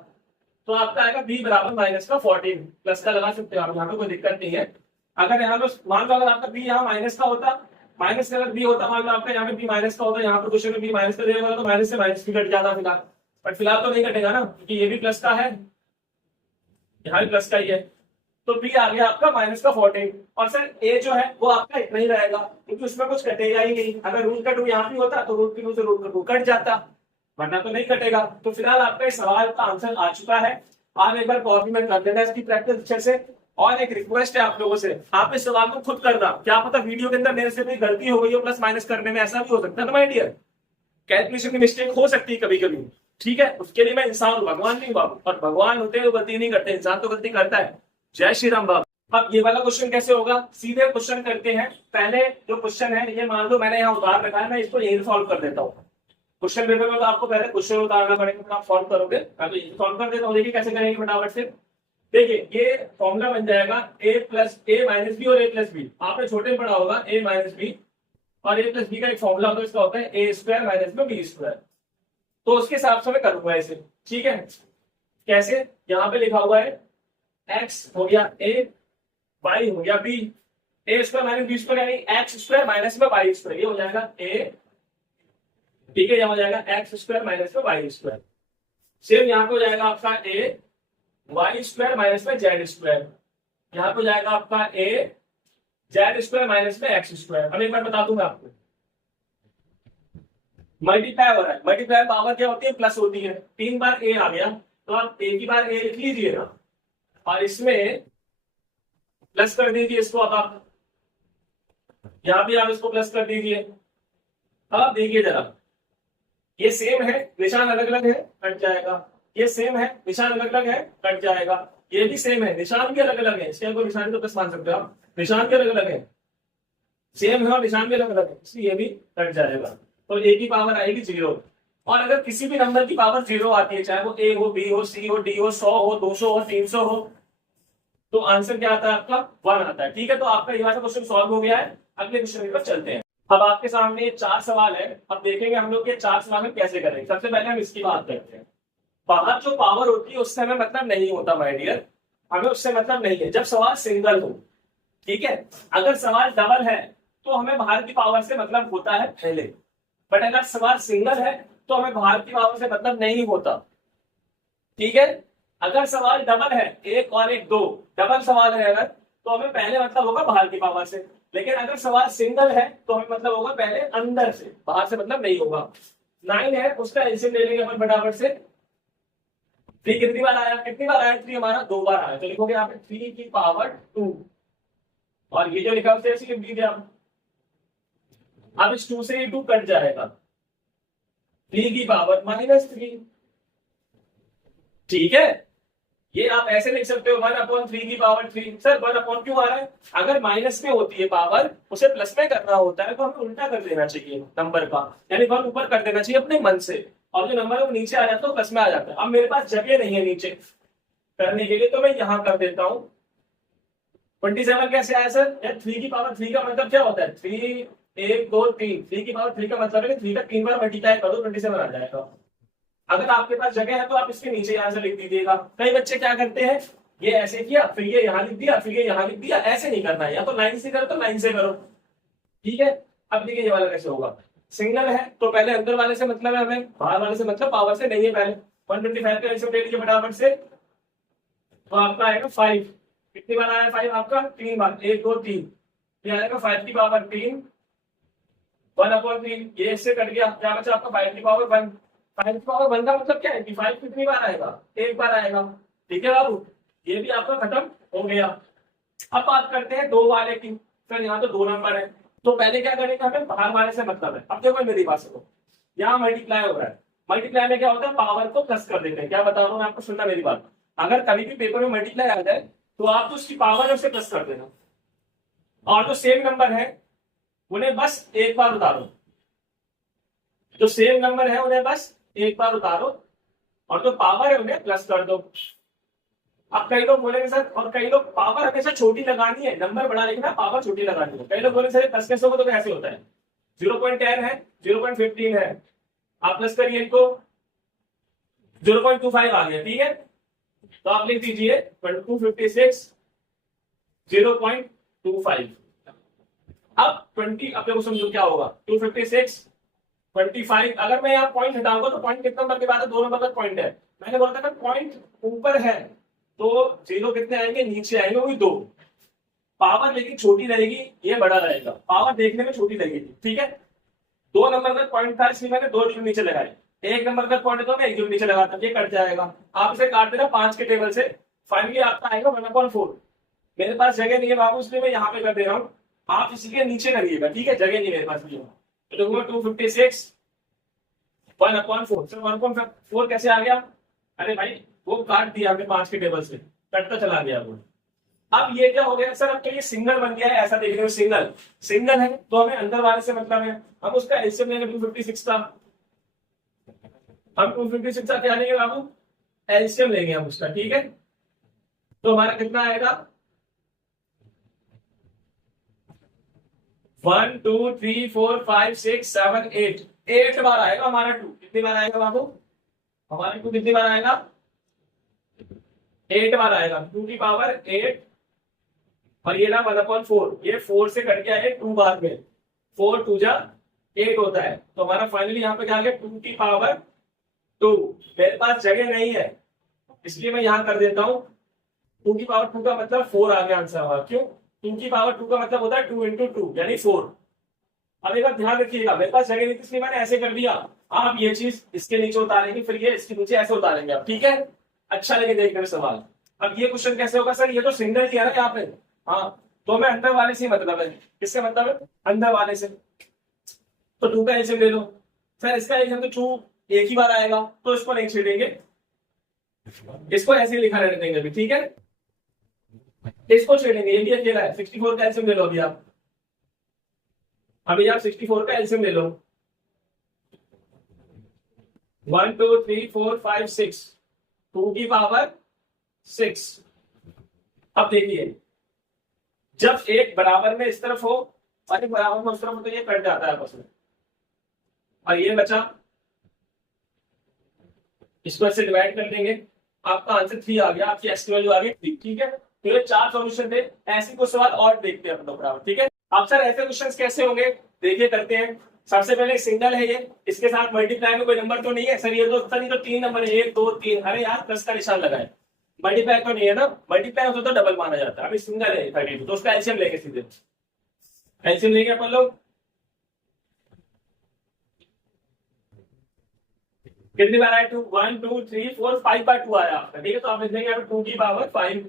तो आपका आएगा बी बराबर माइनस का 14, प्लस का लगा सकते हो आप, यहाँ पे कोई दिक्कत नहीं है। अगर यहाँ पर मान लो अगर आपका बी यहाँ माइनस का होता, माइनस का अगर बी होता, मान लो आपका यहाँ पे बी माइनस का होता, यहाँ पर क्वेश्चन में बी माइनस का देने वाला तो माइनस से माइनस भी कट जाता फिलहाल, बट फिलहाल तो नहीं कटेगा ना, क्योंकि ये भी प्लस का है, यहाँ भी प्लस का ही है, तो बी आ गया आपका माइनस का 14। और सर ए जो है वो आपका इतना ही रहेगा, क्योंकि उसमें कुछ कटेगा ही नहीं, अगर रूट का 2 यहाँ भी होता तो रूट के 2 से रूट का 2 कट जाता, वरना तो नहीं कटेगा। तो फिलहाल आपका इस सवाल का आंसर आ चुका है, आप एक बार कॉपी में कर देना इसकी प्रैक्टिस अच्छे से, और एक रिक्वेस्ट है आप लोगों से, आप इस सवाल को खुद करना, क्या पता वीडियो के अंदर मेरे से कोई गलती हो गई हो प्लस माइनस करने में, ऐसा भी हो सकता है ना माय डियर, कैलकुलेशन की मिस्टेक हो सकती है कभी कभी, ठीक है, उसके लिए मैं इंसान हूं, भगवान नहीं बाबू, और भगवान होते हैं गलती नहीं करते, इंसान तो गलती करता है। जय श्री राम बाबू। अब ये वाला क्वेश्चन कैसे होगा, सीधे क्वेश्चन करते हैं, पहले जो क्वेश्चन है ये मान लो मैंने यहाँ उतार रखा है, मैं इसको यही सॉल्व कर देता हूँ, क्वेश्चन पेपर में तो आपको पहले क्वेश्चन उतारना पड़ेगा, तो आप सॉल्व करोगे, मैं तो यही सॉल्व कर देता हूँ, देखिए कैसे करेंगे फटाफट से। देखिए ये फॉर्मूला बन जाएगा ए प्लस ए माइनस बी और ए प्लस बी, आपने छोटे में पढ़ा होगा ए माइनस बी, और ए प्लस बी का एक फॉर्मूला होता है, इसका होता है ए स्क्वायर माइनस में बी स्क्वायर, तो उसके हिसाब से मैं करूंगा इसे, ठीक है, कैसे, यहाँ पे लिखा हुआ है एक्स हो गया ए, वाई हो गया बी, ए स्क्वायर माइनस बी स्क्वायर यानी एक्स स्क्वायर माइनस में वाई स्क्वायर, ये हो जाएगा ए, ठीक है, यहाँ हो जाएगा एक्स स्क्वायर माइनस में वाई स्क्वायर, सेम यहाँ पे हो जाएगा आपका ए वाई स्क्वायर माइनस में जेड स्क्वायर, यहाँ पे हो जाएगा आपका ए जेड स्क्वायर माइनस में एक्स स्क्वायर। अब एक बार बता दूंगा आपको, मल्टीप्लाई हो रहा है, मल्टीप्लाई पावर क्या होती है, प्लस होती है, 3 बार ए आ गया तो आप एक ही बार ए लिख लीजिए ना, और इसमें प्लस कर दीजिए इसको, अब आप यहाँ भी आप इसको प्लस कर दीजिए। अब आप देखिए जरा, ये सेम है, निशान अलग अलग है, कट जाएगा, ये सेम है, निशान अलग अलग है, कट जाएगा, ये भी सेम है, निशान भी अलग अलग है, इसके कोई निशान तो प्लस मान सकते हो आप, निशान भी अलग अलग है, सेम है और निशान भी अलग अलग है, इसलिए ये भी कट जाएगा, तो ए की पावर आएगी 0। और अगर किसी भी नंबर की पावर 0 आती है, चाहे वो ए हो, बी हो, सी हो, डी हो, 100 हो, 200 हो, 300 हो, तो आंसर क्या आता है आपका 1 आता है, ठीक है। तो आपका ये वाला क्वेश्चन सॉल्व हो गया है, अगले क्वेश्चन की तरफ चलते हैं। अब आपके सामने ये 4 सवाल है, अब देखेंगे हम लोग ये 4 सवाल में कैसे करेंगे। सबसे पहले हम इसकी बात करते हैं, बाहर जो पावर होती है उससे हमें मतलब नहीं होता माय डियर, हमें उससे मतलब नहीं है जब सवाल सिंगल हो, ठीक है। अगर सवाल डबल है तो हमें बाहर की पावर से मतलब होता है पहले, बट अगर सवाल सिंगल है तो हमें बाहर की पावर से मतलब नहीं होता, ठीक है। अगर सवाल डबल है, एक और एक 2 डबल सवाल है अगर, तो हमें पहले मतलब होगा बाहर की पावर से, लेकिन अगर सवाल सिंगल है तो हमें मतलब होगा पहले अंदर से, बाहर से मतलब नहीं होगा। 9 है, उसका एलसीएम ले लेंगे अपन फटाफट से। 3 कितनी बार आया, कितनी बार आया 3 हमारा 2 बार आया, तो लिखोगे यहाँ पे 3 की पावर 2, और ये जो लिखा है उसे ऐसे लिख दीजिए आप। अब इस 2 से ये 2 कट जाएगा, 3 की पावर -3, ठीक है। ये आप ऐसे लिख सकते हो 1/3 की पावर 3। सर 1 क्यों आ रहा है, अगर माइनस में होती है पावर, उसे प्लस में करना होता है, तो हमें उल्टा कर देना चाहिए नंबर का, यानी 1 ऊपर कर देना चाहिए अपने मन से, और जो नंबर है वो नीचे आ जाता है प्लस में आ जाता है। अब मेरे पास जगह नहीं है नीचे करने के लिए, तो मैं यहां कर देता हूं 27 कैसे आया सर? यार 3 की पावर 3 का मतलब क्या होता है? 3 1 2 3, 3 की पावर 3 का मतलब है कि 3 का 3 बार मल्टीप्लाई करो 27 आ जाएगा। अगर आपके पास जगह है तो आप इसके नीचे यहाँ से लिख दीजिएगा। कई बच्चे क्या करते हैं, ये ऐसे किया फिर ये यहाँ लिख दिया फिर ये यहाँ लिख दिया, ऐसे नहीं करना है। या तो लाइन से करो तो लाइन से करो, ठीक है। अब देखिए ये वाला कैसे होगा। सिंगल है तो पहले अंदर वाले से मतलब है हमें, बाहर वाले से मतलब पावर से नहीं है। पहले 125 का एलसीएम ले लीजिए फटाफट से, तो आपका आएगा 5। कितनी बार आया 5 आपका? 3 बार, 1 2 3। ये आएगा 5 की पावर 3, 1/3। ये इससे कट गया, क्या बचा आपका? 5 की पावर 1। 5 की पावर 1 का मतलब क्या है कि 5 कितनी बार आएगा? एक बार आएगा, ठीक है बाबू। ये भी आपका खत्म हो गया। अब बात करते हैं दो वाले की। सर यहाँ तो 2 नंबर है, तो पहले क्या करेंगे, हमें बाहर वाले से मतलब है। अब देखो मेरी बात सुनो, यहाँ मल्टीप्लाई हो रहा है। मल्टीप्लाई में क्या होता है, पावर को प्लस कर देते हैं। क्या बता रहा हूँ मैं आपको, सुनना मेरी बात। अगर कभी भी पेपर में मल्टीप्लाई आ जाए तो आप उसकी पावर उससे प्लस कर देना, और जो सेम नंबर है उन्हें बस एक बार उतारो। जो सेम नंबर है उन्हें बस एक बार उतारो, और जो पावर है उन्हें प्लस कर दो। अब कई लोग बोलेंगे सर, और कई लोग पावर हमेशा छोटी लगानी है, नंबर बड़ा लिखना, पावर छोटी लगानी है। कई लोग बोले सर 10 कैसे होगा, तो कैसे होता है? 0.10 है, 0.15 है, आप प्लस करिए इनको, 0.25 आ गया, ठीक है। तो आप लिख दीजिए 256 0.25। अब 20, अब देखो समझो क्या होगा, 256 25। अगर मैं यहाँ पॉइंट हटाऊंगा तो पॉइंट कितने नंबर के बाद है? 2 नंबर का पॉइंट है। मैंने बोला था पॉइंट ऊपर है तो जीरो कितने आएंगे? नीचे आएंगे, वही 2। पावर लेकिन छोटी रहेगी, ये बड़ा रहेगा। पावर देखने में छोटी लगेगी, ठीक है। 2 नंबर का पॉइंट था इसलिए मैंने 2 जीरो नीचे लगाए। 1 नंबर का पॉइंट तो मैं 1 जीरो नीचे लगाता, ये कट जाएगा। आप इसे काट देना 5 के टेबल से, फाइनली आपका आएगा 1/4। मेरे पास जगह नहीं है बाबू, इसलिए मैं यहाँ पे कर दे रहा हूँ। आप इसी के नीचे करिएगा, ठीक है, जगह नहीं मेरे पास भी। तो 256 1/4। सर 1/4 कैसे आ गया? अरे भाई वो काट दिया हमने 5 के टेबल से, कटता चला गया वो। अब ये क्या हो गया सर, अब तो ये सिंगल बन गया है, ऐसा देखने में सिंगल सिंगल है तो हमें अंदर वाले से मतलब है। हम उसका एलसीएम लेंगे 256 का। हम 256 का क्या लेंगे बाबू? एलसीएम लेंगे हम उसका, ठीक है। तो हमारा कितना आएगा? 1 2 3 4 5 6 7 8। 8 बार आएगा हमारा 2। कितनी बार आएगा बाबू हमारा 2? कितनी बार आएगा? 8 बार आएगा। 2 की पावर 8, और ये ना 1/4, ये 4 से कट गया है 2 बार में। 4 2 जा 8 होता है। तो हमारा फाइनली यहाँ पे क्या आ गया? 2 की पावर 2। मेरे पास जगह नहीं है इसलिए मैं यहाँ कर देता हूँ। 2 की पावर 2 का मतलब 4 आ गया आंसर हमारा। क्यों? 2 की पावर 2 का मतलब होता है 2 × 2 यानी 4। अब एक बार ध्यान रखिएगा, मेरे पास जगह नहीं थी इसलिए मैंने ऐसे कर दिया। आप ये चीज इसके नीचे उतारेंगे, फिर ये इसके नीचे ऐसे उतारेंगे आप, ठीक है। अच्छा लगे देखने में सवाल। अब ये क्वेश्चन कैसे होगा सर? ये तो सिंगल किया ना यहाँ पे, हाँ, तो मैं अंदर वाले से ही मतलब है। किससे मतलब है? अंदर वाले से। तो 2 का एलसीएम ले लो। सर इसका एलसीएम तो 2 एक ही बार आएगा, तो इसको नहीं छेड़ेंगे, इसको ऐसे ही लिखा रहने देंगे अभी, ठीक है। इसको छेड़ेंगे, ये भी अकेला है। 64 का एलसीएम ले लो अभी आप। अभी आप 64 का एलसीएम ले लो। 1 2 3 4 5 6, 2 की पावर 6। अब देखिए, जब एक बराबर में इस तरफ हो और एक बराबर में उस तरफ हो तो ये कट जाता है आपस में, और ये बचा, इसको ऐसे डिवाइड कर देंगे। आपका आंसर 3 आ गया, आपकी एक्स की वैल्यू आ गई 3, ठीक है। तो ये 4 सॉल्यूशन थे। ऐसे कुछ सवाल और देखते हैं हम लोग बराबर, ठीक है। अब सर ऐसे क्वेश्चंस कैसे होंगे देखिए, करते हैं। सबसे पहले सिंगल है ये, इसके साथ मल्टीप्लाई में कोई नंबर तो नहीं है सर? ये तो सर ये तो 3 नंबर है, 1 2 3। अरे यार प्लस का निशान लगाए, मल्टीप्लाई तो नहीं है ना। मल्टीप्लाई होता तो डबल माना जाता है। अभी सिंगल है 32, तो उसका एलसीएम लेंगे सीधे। एलसीएम लेंगे अपन लोग। कितनी बार आया? 2 1 2 3 4 5 बार 2 आया आपका, ठीक है। तो आप लिख देंगे 2 की पावर 5,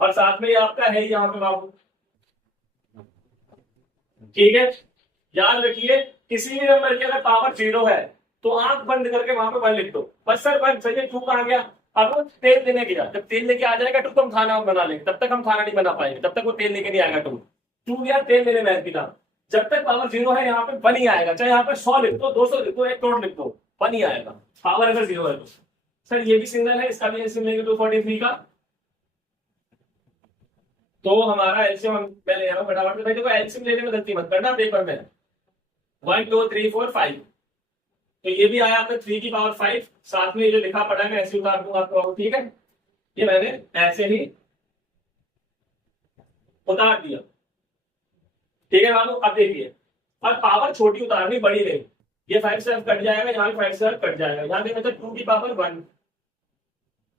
और साथ में आपका है यहाँ पे बाबू, ठीक है। याद रखिए, किसी भी नंबर की अगर पावर 0 है तो आंख बंद करके वहां पे 1 लिख दो बस। सर 1 सही है, 2 कहां गया? अब वो तेल लेने गया, जब तेल लेके आ जाएगा 2 तो हम खाना बना लेंगे, तब तक हम खाना नहीं बना पाएंगे, तब तक वो तेल लेके नहीं आएगा। 2 गया तेल लेने में पिता, जब तक पावर 0 है यहाँ पे 1 ही आएगा। चाहे यहाँ पे 100 लिख दो, 200 लिख दो, 1 करोड़ लिख दो, 1 ही आएगा। पावर अगर 0 है तो। सर ये भी सिंगल है, इसका भी एलसीएम लेंगे 243 का। तो हमारा एलसीएम हम मैं ले रहा हूँ फटाफट से। भाई देखो एलसीएम लेने में गलती मत करना पेपर में। 1 2 3 4 5, तो ये भी आया आपने 3 की पावर 5, साथ में ये जो लिखा पड़ा है मैं ऐसे उतार दूंगा आपको, ठीक है। ये मैंने ऐसे ही उतार दिया, ठीक है बाबू। अब देखिए, अब पावर छोटी उतारनी, बड़ी नहीं। ये 5 से कट जाएगा, यहाँ भी 5 से कट जाएगा। यहाँ पे मतलब 2 की पावर 1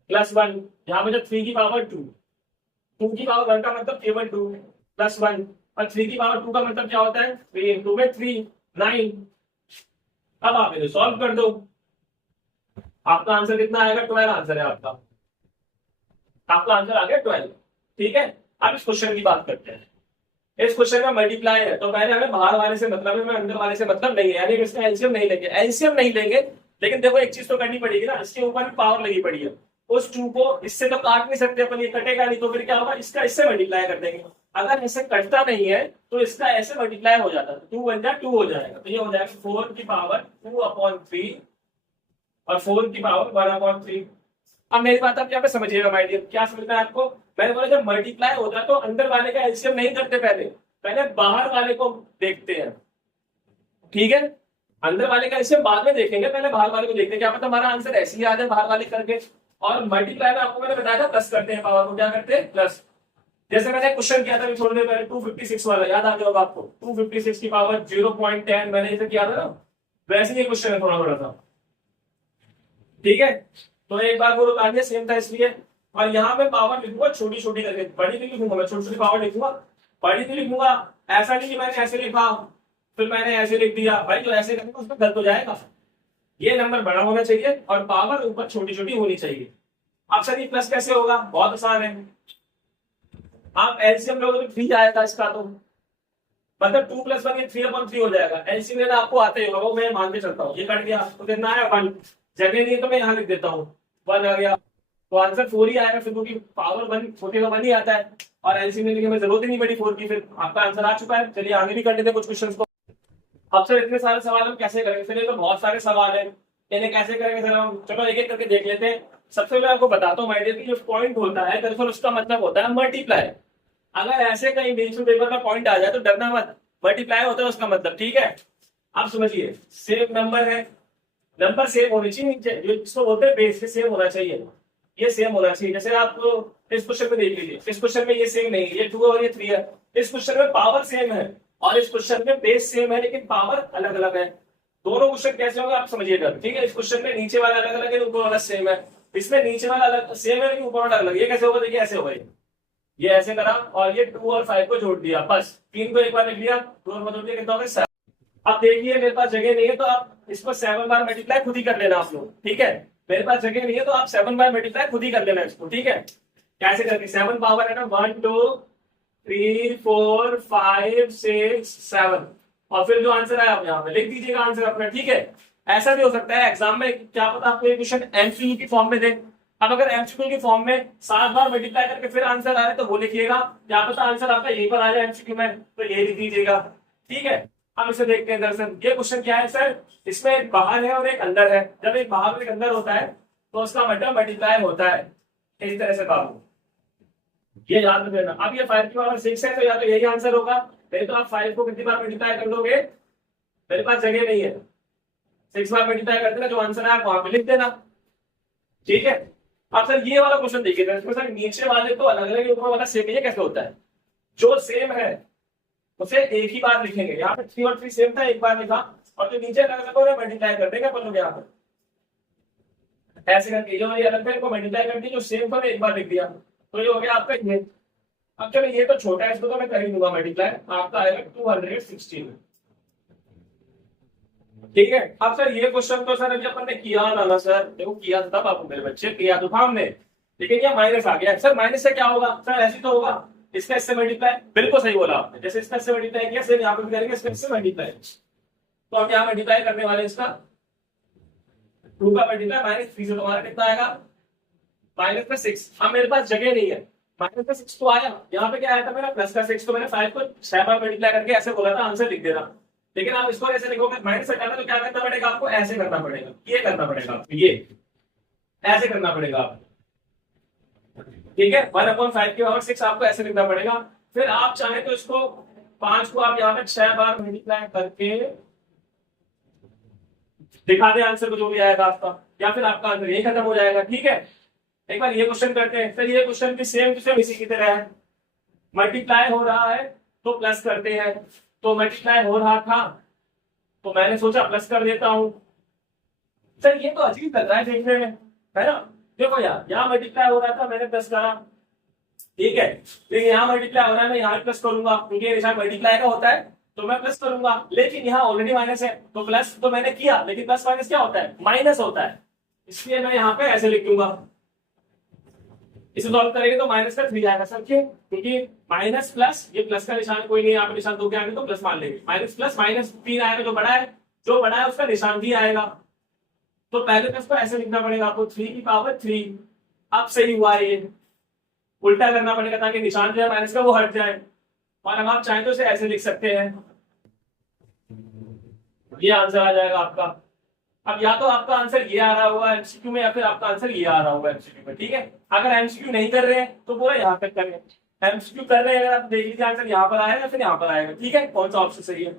+1, यहाँ पे जब 3 की पावर 2, 2 की पावर 1 का मतलब केवल 2 +1, और 3 की पावर 2 का मतलब क्या होता है 3, 2 में 3 9। अब आप इसे सॉल्व कर दो, आपका आंसर कितना आएगा 12 आंसर है आपका। आपका आंसर आ गया 12, ठीक है। अब इस क्वेश्चन की बात करते हैं। इस क्वेश्चन में मल्टीप्लाई है, तो पहले हमें बाहर वाले से मतलब है, हमें अंदर वाले से मतलब नहीं है, यानी इसका एलसीएम नहीं लेंगे। एलसीएम नहीं लेंगे, लेकिन देखो एक चीज तो करनी पड़ेगी ना, इसके ऊपर भी पावर लगी पड़ी है। उस 2 को इससे तो काट नहीं सकते अपन, ये कटेगा नहीं, तो फिर क्या होगा, इसका इससे मल्टीप्लाई कर देंगे। अगर ऐसे कटता नहीं है तो इसका ऐसे मल्टीप्लाई हो जाता है, 2 बन जाए 2 हो जाएगा। तो ये हो जाएगा 4 की पावर 2/3 और 4 की पावर 1/3। अब मेरी बात आप यहाँ पे समझिएगा माय डियर, क्या समझना है आपको। मैंने बोला जब मल्टीप्लाई होता है तो अंदर वाले का एलसीएम नहीं करते, पहले पहले बाहर वाले को देखते हैं, ठीक है। अंदर वाले का एलसीएम बाद में देखेंगे, पहले बाहर वाले को देखते हैं। क्या पता हमारा आंसर ऐसे ही याद है बाहर वाले करके। और मल्टीप्लाई में आपको मैंने बताया था प्लस करते हैं, पावर को क्या करते हैं प्लस। जैसे मैंने क्वेश्चन किया था थोड़ी देर पहले 256 वाला, याद आ जाएगा आपको। 256 की पावर 0.10 मैंने इसे किया था ना, वैसे ही क्वेश्चन है थोड़ा बड़ा था, ठीक है। तो एक बार वो बता दिया, सेम था इसलिए। और यहाँ पे पावर लिखूंगा छोटी छोटी करके, बड़ी नहीं लिखूंगा मैं, छोटी छोटी पावर लिखूंगा, बड़ी नहीं लिखूंगा। ऐसा नहीं कि मैंने ऐसे लिखा फिर मैंने ऐसे लिख दिया, भाई जो ऐसे करेंगे उसमें गलत हो जाएगा। ये नंबर बड़ा होना चाहिए और पावर ऊपर छोटी छोटी होनी चाहिए। अब सर ये प्लस कैसे होगा, बहुत आसान है। आप एलसीएम लोगे तो 3 आएगा इसका, तो मतलब 2 + 1 ये 3/3 हो जाएगा। एलसीएम लेना आपको आता ही होगा, वो मैं मान के चलता हूँ। ये कट गया तो कितना है 1, जगह नहीं है तो मैं यहाँ लिख देता हूँ 1 आ गया, तो आंसर 4 ही आएगा फिर, क्योंकि पावर 1 छोटे का 1 ही आता है और एलसीएम लेने की हमें जरूरत ही नहीं पड़ी 4 की, फिर आपका आंसर आ चुका है। चलिए आगे भी कर लेते हैं कुछ क्वेश्चन को। अब सर इतने सारे सवाल हम कैसे करेंगे, फिर ये तो बहुत सारे सवाल है, इन्हें कैसे करेंगे सर हम, चलो एक एक करके देख लेते हैं। सबसे पहले आपको बताता हूँ माय डियर की जो पॉइंट होता है दरअसल उसका मतलब होता है मल्टीप्लाई। अगर ऐसे कहीं बीच में पेपर में पॉइंट आ जाए तो डरना मत, मल्टीप्लाई होता है उसका मतलब, ठीक है। आप समझिए सेम नंबर है, नंबर सेम होनी चाहिए, जो इसको बोलते हैं बेस, सेम होना चाहिए, ये सेम होना चाहिए। जैसे आप इस क्वेश्चन में देख लीजिए, इस क्वेश्चन में ये सेम नहीं है, ये 2 और ये 3 है। इस क्वेश्चन में पावर सेम है और इस क्वेश्चन में बेस सेम है, लेकिन पावर अलग अलग है। दोनों क्वेश्चन कैसे होंगे आप समझिएगा, ठीक है। इस क्वेश्चन में नीचे वाला अलग अलग है, ऊपर वाला सेम है। इसमें नीचे वाला अलग सेम है लेकिन ऊपर वाला अलग। ये कैसे होगा, देखिए ऐसे होगा, ये ऐसे करा और ये 2 और 5 को जोड़ दिया, बस 3 को एक बार लिख लिया, 2 और बदल दिया, कितना हो गया 7। अब देखिए मेरे पास जगह नहीं है तो आप इसको 7 बार मल्टीप्लाई खुद ही कर लेना आप लोग, ठीक है। मेरे पास जगह नहीं है तो आप 7 बार मल्टीप्लाई खुद ही कर लेना इसको, ठीक है। कैसे करके 7 पावर है ना 1 2 3 4 5 6 7, और फिर जो आंसर आया आप यहाँ पे लिख दीजिएगा आंसर अपना, ठीक है। ऐसा भी हो सकता है एग्जाम में क्या पता आपको ये क्वेश्चन एमसीक्यू की फॉर्म में दे। अब अगर एमसीक्यू की फॉर्म में 7 बार मल्टीप्लाई करके फिर आंसर आ रहा है तो वो लिखिएगा, क्या पता आंसर आपका यहीं पर आ जाए एमसीक्यू में, तो ये लिख दीजिएगा, ठीक है। हम इसे देखते हैं। दरअसल ये क्वेश्चन क्या है सर, इसमें एक बाहर है और एक अंदर है। जब एक बाहर और एक अंदर होता है तो उसका मतलब मल्टीप्लाई होता है, इस तरह से बाबू ये याद रख लेना। अब ये 5 की पावर 6 है तो या तो यही आंसर होगा, नहीं तो आप 5 को कितनी बार मल्टीप्लाई कर लोगे, मेरे पास जगह नहीं है, 6 बार मल्टीप्लाई कर देना, जो आंसर है आप वहां पे लिख देना, ठीक है। अब सर ये वाला क्वेश्चन देखिए, इसमें सर नीचे वाले तो अलग अलग, ऊपर वाला सेम है, ये कैसे होता है। जो सेम है उसे एक ही बार लिखेंगे, यहाँ पे 3 और 3 सेम था, एक बार लिखा, और जो नीचे अलग अलग हो रहा है मल्टीप्लाई कर देंगे अपन लोग यहाँ पर ऐसे करके, जो ये अलग को मल्टीप्लाई कर दी, जो सेम था एक बार लिख दिया, तो ये हो गया आपका ये। अब चलो ये तो छोटा है, इसको तो मैं कर ही दूंगा मल्टीप्लाई, आपका आएगा 216, ठीक है। अब सर ये क्वेश्चन तो सर अभी अपन ने किया ना सर, देखो किया था तब आपको मेरे बच्चे, किया तो था हमने, लेकिन ये माइनस आ गया। सर माइनस से क्या होगा सर, ऐसे तो होगा इसका इससे मल्टीप्लाई, बिल्कुल सही बोला आपने, जैसे इसका इससे मल्टीप्लाई किया सेम यहाँ पे भी करेंगे इसका इससे मल्टीप्लाई। तो हम यहाँ मल्टीप्लाई करने वाले इसका 2 का मल्टीप्लाई -3 से तुम्हारा कितना आएगा -6। अब मेरे पास जगह नहीं है, -6 तो आया, यहाँ पे क्या आया था मेरा +6, तो मैंने 5 को 6 बार मल्टीप्लाई करके ऐसे बोला था आंसर लिख देना। लेकिन आप इसको ऐसे लिखोगे माइनस हटाना तो क्या करना पड़ेगा आपको, ऐसे करना पड़ेगा, ये करना पड़ेगा, ये ऐसे करना पड़ेगा आपको, ठीक है, 1/5 की पावर 6 आपको ऐसे लिखना पड़ेगा। फिर आप चाहे तो इसको 5 को आप यहाँ पे 6 बार मल्टीप्लाई करके दिखा दे आंसर को जो भी आएगा आपका, या फिर आपका आंसर यही खत्म हो जाएगा। ठीक है, एक बार ये क्वेश्चन करते हैं। फिर ये क्वेश्चन भी सेम टू सेम इसी की तरह है, मल्टीप्लाई हो रहा है तो प्लस करते हैं। तो मल्टीप्लाई हो रहा था तो मैंने सोचा प्लस कर देता हूं। सर ये तो अजीब लग रहा है देखने में, है ना। देखो यार, यहाँ मल्टीप्लाई हो रहा था मैंने प्लस करा, ठीक है, लेकिन यहाँ मल्टीप्लाई हो रहा है मैं यहाँ प्लस करूंगा क्योंकि ये निशान मल्टीप्लाई का होता है तो मैं प्लस करूंगा। लेकिन यहाँ ऑलरेडी माइनस है तो प्लस तो मैंने किया, लेकिन प्लस माइनस क्या होता है, माइनस होता है, इसलिए मैं यहाँ पे ऐसे लिख दूंगा। इसे सॉल्व करेंगे तो माइनस का 3 आएगा सर, क्यों, क्योंकि माइनस प्लस, ये प्लस का निशान कोई नहीं, यहाँ पे निशान 2 के आगे तो प्लस मान लेंगे, माइनस प्लस माइनस 3 आएगा, जो बड़ा है उसका निशान भी आएगा। तो पहले तो इसको ऐसे लिखना पड़ेगा आपको 3 की पावर 3। अब सही हुआ ये, उल्टा करना पड़ेगा ताकि निशान जो है माइनस का वो हट जाए। और अब आप चाहें तो इसे ऐसे लिख सकते हैं, ये आंसर आ जाएगा आपका। अब या तो आपका आंसर ये आ रहा होगा एमसीक्यू में, या फिर आपका आंसर ये आ रहा होगा एमसीक्यू में। ठीक है, अगर एमसीक्यू नहीं कर रहे हैं तो पूरा यहाँ तक करें, एमसीक्यू कर रहे हैं अगर आप देख लीजिए आंसर यहाँ पर आएगा या फिर यहाँ पर आएगा। ठीक है, कौन सा ऑप्शन सही है।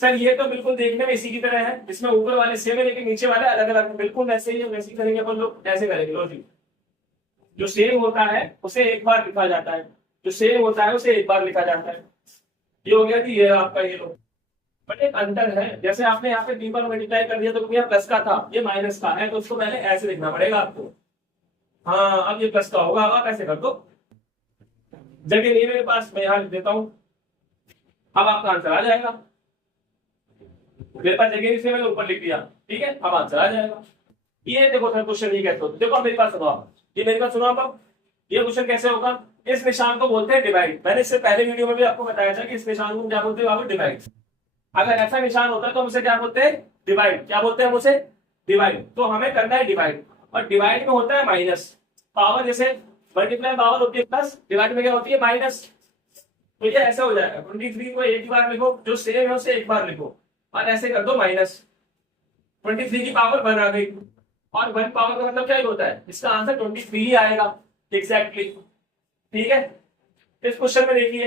सर ये तो बिल्कुल देखने में इसी की तरह है, जिसमें ऊपर वाले सेम है लेकिन नीचे वाले अलग अलग, बिल्कुल वैसे ही है, वैसे ही करेंगे अपन लोग, ऐसे करेंगे। लो जी, जो सेम होता है उसे एक बार लिखा जाता है, जो सेम होता है उसे एक बार लिखा जाता है। ये हो गया कि ये आपका ये लो, बट एक अंतर है, जैसे आपने यहाँ पे 3 बार मल्टीप्लाई कर दिया तो ये प्लस का था, ये माइनस का है, तो उसको मैंने ऐसे लिखना पड़ेगा आपको। हाँ, अब ये प्लस का होगा, अब आप ऐसे कर दो, जगह नहीं मेरे पास, मैं यहाँ लिख देता हूँ, अब आपका आंसर आ जाएगा। मेरे पास जगह नहीं, मैंने ऊपर लिख दिया, ठीक है, अब आंसर आ जाएगा। ये देखो सर क्वेश्चन ये कैसे होता है, देखो मेरी बात सुनो, ये मेरी बात सुनो आप। ये क्वेश्चन कैसे होगा, इस निशान को बोलते हैं डिवाइड। मैंने इससे पहले वीडियो में भी आपको बताया था कि इस निशान को क्या बोलते हैं, डिवाइड। अगर ऐसा निशान होता है तो हम उसे क्या बोलते हैं, डिवाइड। क्या बोलते हैं हम उसे, डिवाइड। तो हमें करना है डिवाइड, और डिवाइड में होता है माइनस। पावर जैसे मल्टीप्लाई पावर होती है प्लस, डिवाइड में क्या होती है माइनस। तो ये ऐसा हो जाएगा, 23 को एक बार लिखो, जो सेम है उसे एक बार लिखो, और ऐसे कर दो माइनस। 23 की पावर 1 आ गई, और 1 पावर का मतलब क्या ही होता है, इसका आंसर 23 ही आएगा एग्जैक्टली। ठीक है, इस क्वेश्चन में देखिए,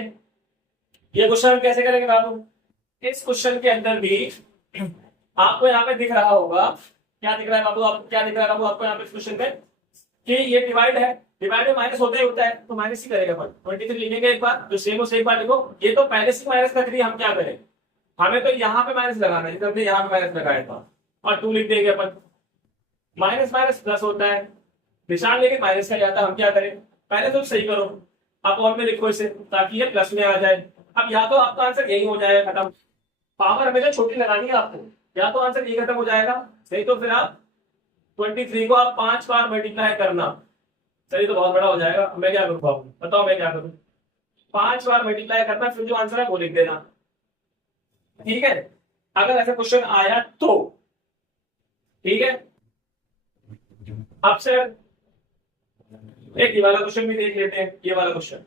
ये क्वेश्चन हम कैसे करेंगे बाबू। इस क्वेश्चन के अंदर भी आपको यहाँ पे दिख रहा होगा, क्या दिख रहा है बाबू, आपको क्या दिख रहा है बाबू, आपको यहाँ पे इस क्वेश्चन में कि ये डिवाइड है, डिवाइड में माइनस होता ही होता है, तो माइनस ही करेगा। 23 लिखेंगे एक बार, जो सेम हो एक बार लिखो। ये तो पहले से माइनस कर दिया, हम क्या करें, हमें तो यहाँ पे माइनस लगाना है, हमने यहाँ पे माइनस लगाया था, और 2 लिख देंगे अपन। माइनस माइनस प्लस होता है, निशान लेके माइनस का जाता है, हम क्या करें, पहले तो सही करो, आप और में लिखो इसे ताकि ये प्लस में आ जाए। अब या तो आपका आंसर यही हो जाएगा खत्म, पावर हमेशा छोटी लगानी है आपको, या तो आंसर ये खत्म हो जाएगा, सही तो फिर आप 23 को आप 5 बार मल्टीप्लाई करना, सही तो बहुत बड़ा हो जाएगा। मैं क्या करूँ बाबू, बताओ मैं क्या करूँ, 5 बार मल्टीप्लाई करना, फिर जो आंसर है वो लिख देना। ठीक है, अगर ऐसा क्वेश्चन आया तो, ठीक है। अब सर एक ये वाला क्वेश्चन भी देख लेते हैं, ये वाला क्वेश्चन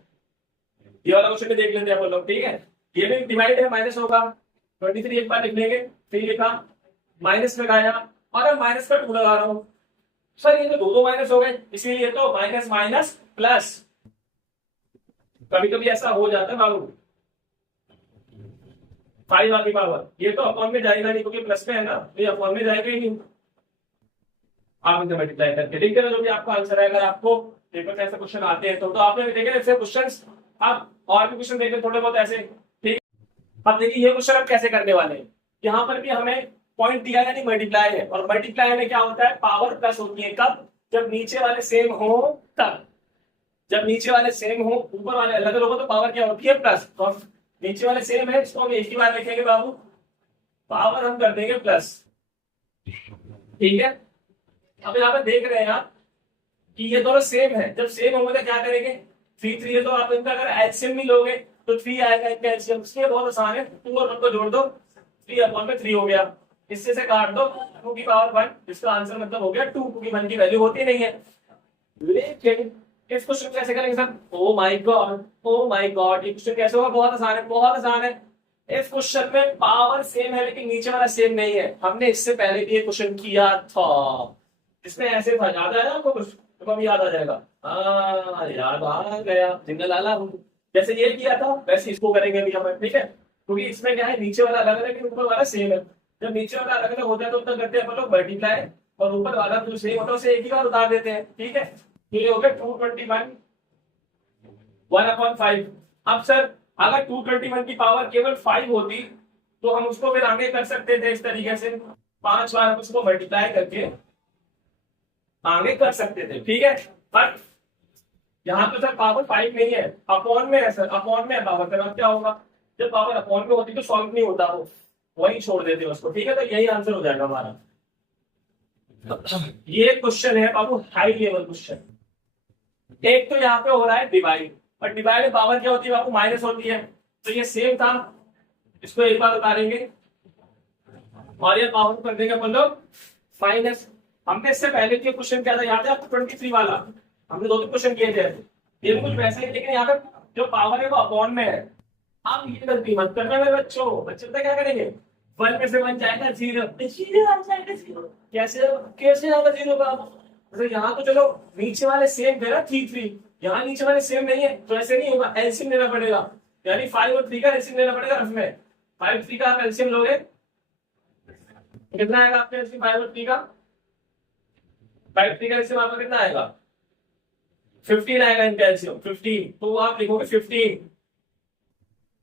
भी देख लेते हैं अपन लोग। ठीक है, ये भी डिवाइड है, माइनस होगा, 23 एक बार लिख लेंगे, फिर लिखा, माइनस लगाया, और अब माइनस का 2 लगा रहा हूं। सर ये तो दो माइनस हो गए, इसीलिए तो माइनस माइनस प्लस। कभी कभी ऐसा हो जाता है बाबू, 5 वाली पावर, ये तो अपॉन में जाएगा नहीं क्योंकि प्लस में है ना, तो ये अपॉन में जाएगा ही नहीं। आप इसे मल्टीप्लाई करके लिख देना जो भी आपका आंसर है। अगर आपको पेपर में ऐसे क्वेश्चन आते हैं तो आपने देखे ऐसे क्वेश्चंस, आप और भी क्वेश्चन देखें थोड़े बहुत ऐसे। ठीक, अब देखिए ये क्वेश्चन हम कैसे करने वाले हैं। यहाँ पर भी हमें पॉइंट दिया है, नहीं मल्टीप्लाई है, और मल्टीप्लाई में क्या होता है, पावर प्लस होती है कब, जब नीचे वाले सेम हो तब। जब नीचे वाले सेम हो, ऊपर वाले अलग अलग हो तो पावर क्या होती है प्लस। तो नीचे वाले सेम है, इसको हम एक ही बार लिखेंगे बाबू, पावर हम कर देंगे प्लस। ठीक है, अब यहाँ पे देख रहे हैं आप कि ये दोनों सेम है, जब सेम होंगे तो क्या करेंगे, 3 3 है तो आप इनका अगर एलसीएम भी लोगे तो 3 आएगा इनका एलसीएम। इसलिए बहुत आसान है, 2 और 1 को जोड़ दो, 3/3 हो गया, इससे से काट दो 2 की पावर 1, इसका आंसर मतलब हो गया 2, क्योंकि 1 की वैल्यू होती नहीं है। लेकिन इस क्वेश्चन कैसे करेंगे sir, oh my God, oh my God, ये क्वेश्चन कैसे होगा, बहुत आसान है, बहुत आसान है। इस क्वेश्चन में पावर सेम है लेकिन नीचे वाला सेम नहीं है, हमने इससे पहले भी ये क्वेश्चन किया था, इसमें ऐसे था, याद आया आपको कुछ, तो अभी याद आ जाएगा। याद आ गया, जिंगल आला हूँ। जैसे ये किया था वैसे इसको करेंगे अभी हम, ठीक है। क्योंकि इसमें क्या है, नीचे वाला अलग अलग है, ऊपर वाला सेम है। जब नीचे वाला अलग अलग होता है तो उतना करते हैं अपन लोग मल्टीप्लाई, और ऊपर वाला जो सेम होता है उसे एक ही बार उतार देते हैं, ठीक है। तो ये हो गया 221 1/5। अब सर अगर 221 की पावर केवल 5 होती तो हम उसको फिर आगे कर सकते थे इस तरीके से, 5 बार हम उसको मल्टीप्लाई करके आगे कर सकते थे, ठीक है। पर यहाँ पे सर पावर 5 नहीं है, अपॉन में है सर, अपॉन में है पावर। सर अब क्या होगा, जब पावर अपॉन में होती तो सॉल्व नहीं होता, वो वही छोड़ देते उसको, ठीक है। तो यही आंसर हो जाएगा हमारा। ये क्वेश्चन है बाबू हाई लेवल क्वेश्चन। एक तो यहाँ पे हो रहा है डिवाइड, और डिवाइड में पावर क्या होती है बाबू, माइनस होती है। तो ये सेम था, इसको एक बार उतारेंगे और ये पावर कर देंगे अपन लोग माइनस। हमने इससे पहले के क्वेश्चन क्या था, याद है आपको 23 वाला, हमने 2 क्वेश्चन किए थे। ये कुछ वैसे ही, लेकिन यहाँ पे जो पावर है वो अपॉन में है। आप ये गलती मत करना मेरे बच्चों। बच्चे पता क्या करेंगे, 1 में से 1 जाएगा 0, कैसे कैसे आएगा 0 का। तो यहाँ तो चलो नीचे वाले सेम थे ना 3 3, यहाँ नीचे वाले सेम नहीं है, तो ऐसे नहीं होगा, एलसीएम लेना पड़ेगा। यानी 5 और 3 का एलसीएम लेना पड़ेगा इसमें। 5 3 का आप एलसीएम लोगे, कितना आएगा आपके एलसीएम 5 और 3 का? 5 3 का एलसीएम आपका कितना आएगा? 15 आएगा इनका एलसीएम, 15। तो आप लिखोगे 15,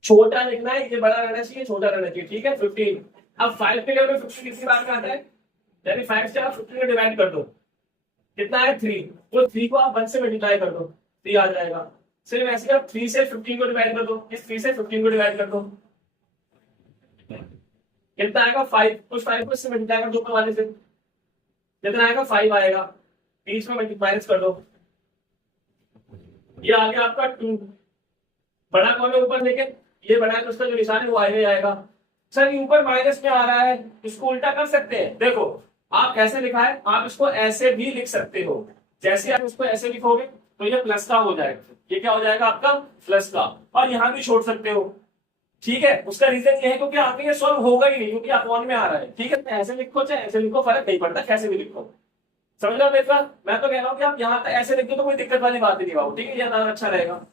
छोटा लिखना है, ये बड़ा रहना चाहिए, छोटा रहना चाहिए, ठीक है। 15। अब 5 फिगर में 15 किसी बात में आता है, यानी 5 से आप 15 में डिवाइड कर दो, कितना है 3। तो 3 को आप 1 से मल्टीप्लाई कर दो, 3 आ जाएगा। सिर्फ ऐसे आप 3 से 15 को डिवाइड कर दो, इस 3 से 15 को डिवाइड कर दो, कितना आएगा 5। उस 5 को इससे मल्टीप्लाई कर दो ऊपर वाले से, कितना आएगा 5 आएगा। बीच में माइनस कर दो, ये आ गया आपका 2। बड़ा कौन है ऊपर, लेकिन ये बड़ा है तो उसका जो निशान है वो आगे आएगा। सर ये ऊपर माइनस में आ रहा है, इसको उल्टा कर सकते हैं। देखो आप ऐसे लिखा है, आप इसको ऐसे भी लिख सकते हो। जैसे आप इसको ऐसे लिखोगे तो ये प्लस का हो जाएगा, ये क्या हो जाएगा आपका प्लस का। और यहाँ भी छोड़ सकते हो, ठीक है। उसका रीजन ये है क्योंकि आपके ये सॉल्व होगा ही नहीं, क्योंकि अपॉन में आ रहा है, ठीक है। ऐसे लिखो चाहे ऐसे लिखो, फर्क नहीं पड़ता, कैसे भी लिखो। समझ लो मेरे साथ, मैं तो कह रहा हूँ कि आप यहाँ तक ऐसे लिख दो तो कोई दिक्कत वाली बात ही नहीं बाबू, ठीक है। ये ज्यादा अच्छा रहेगा,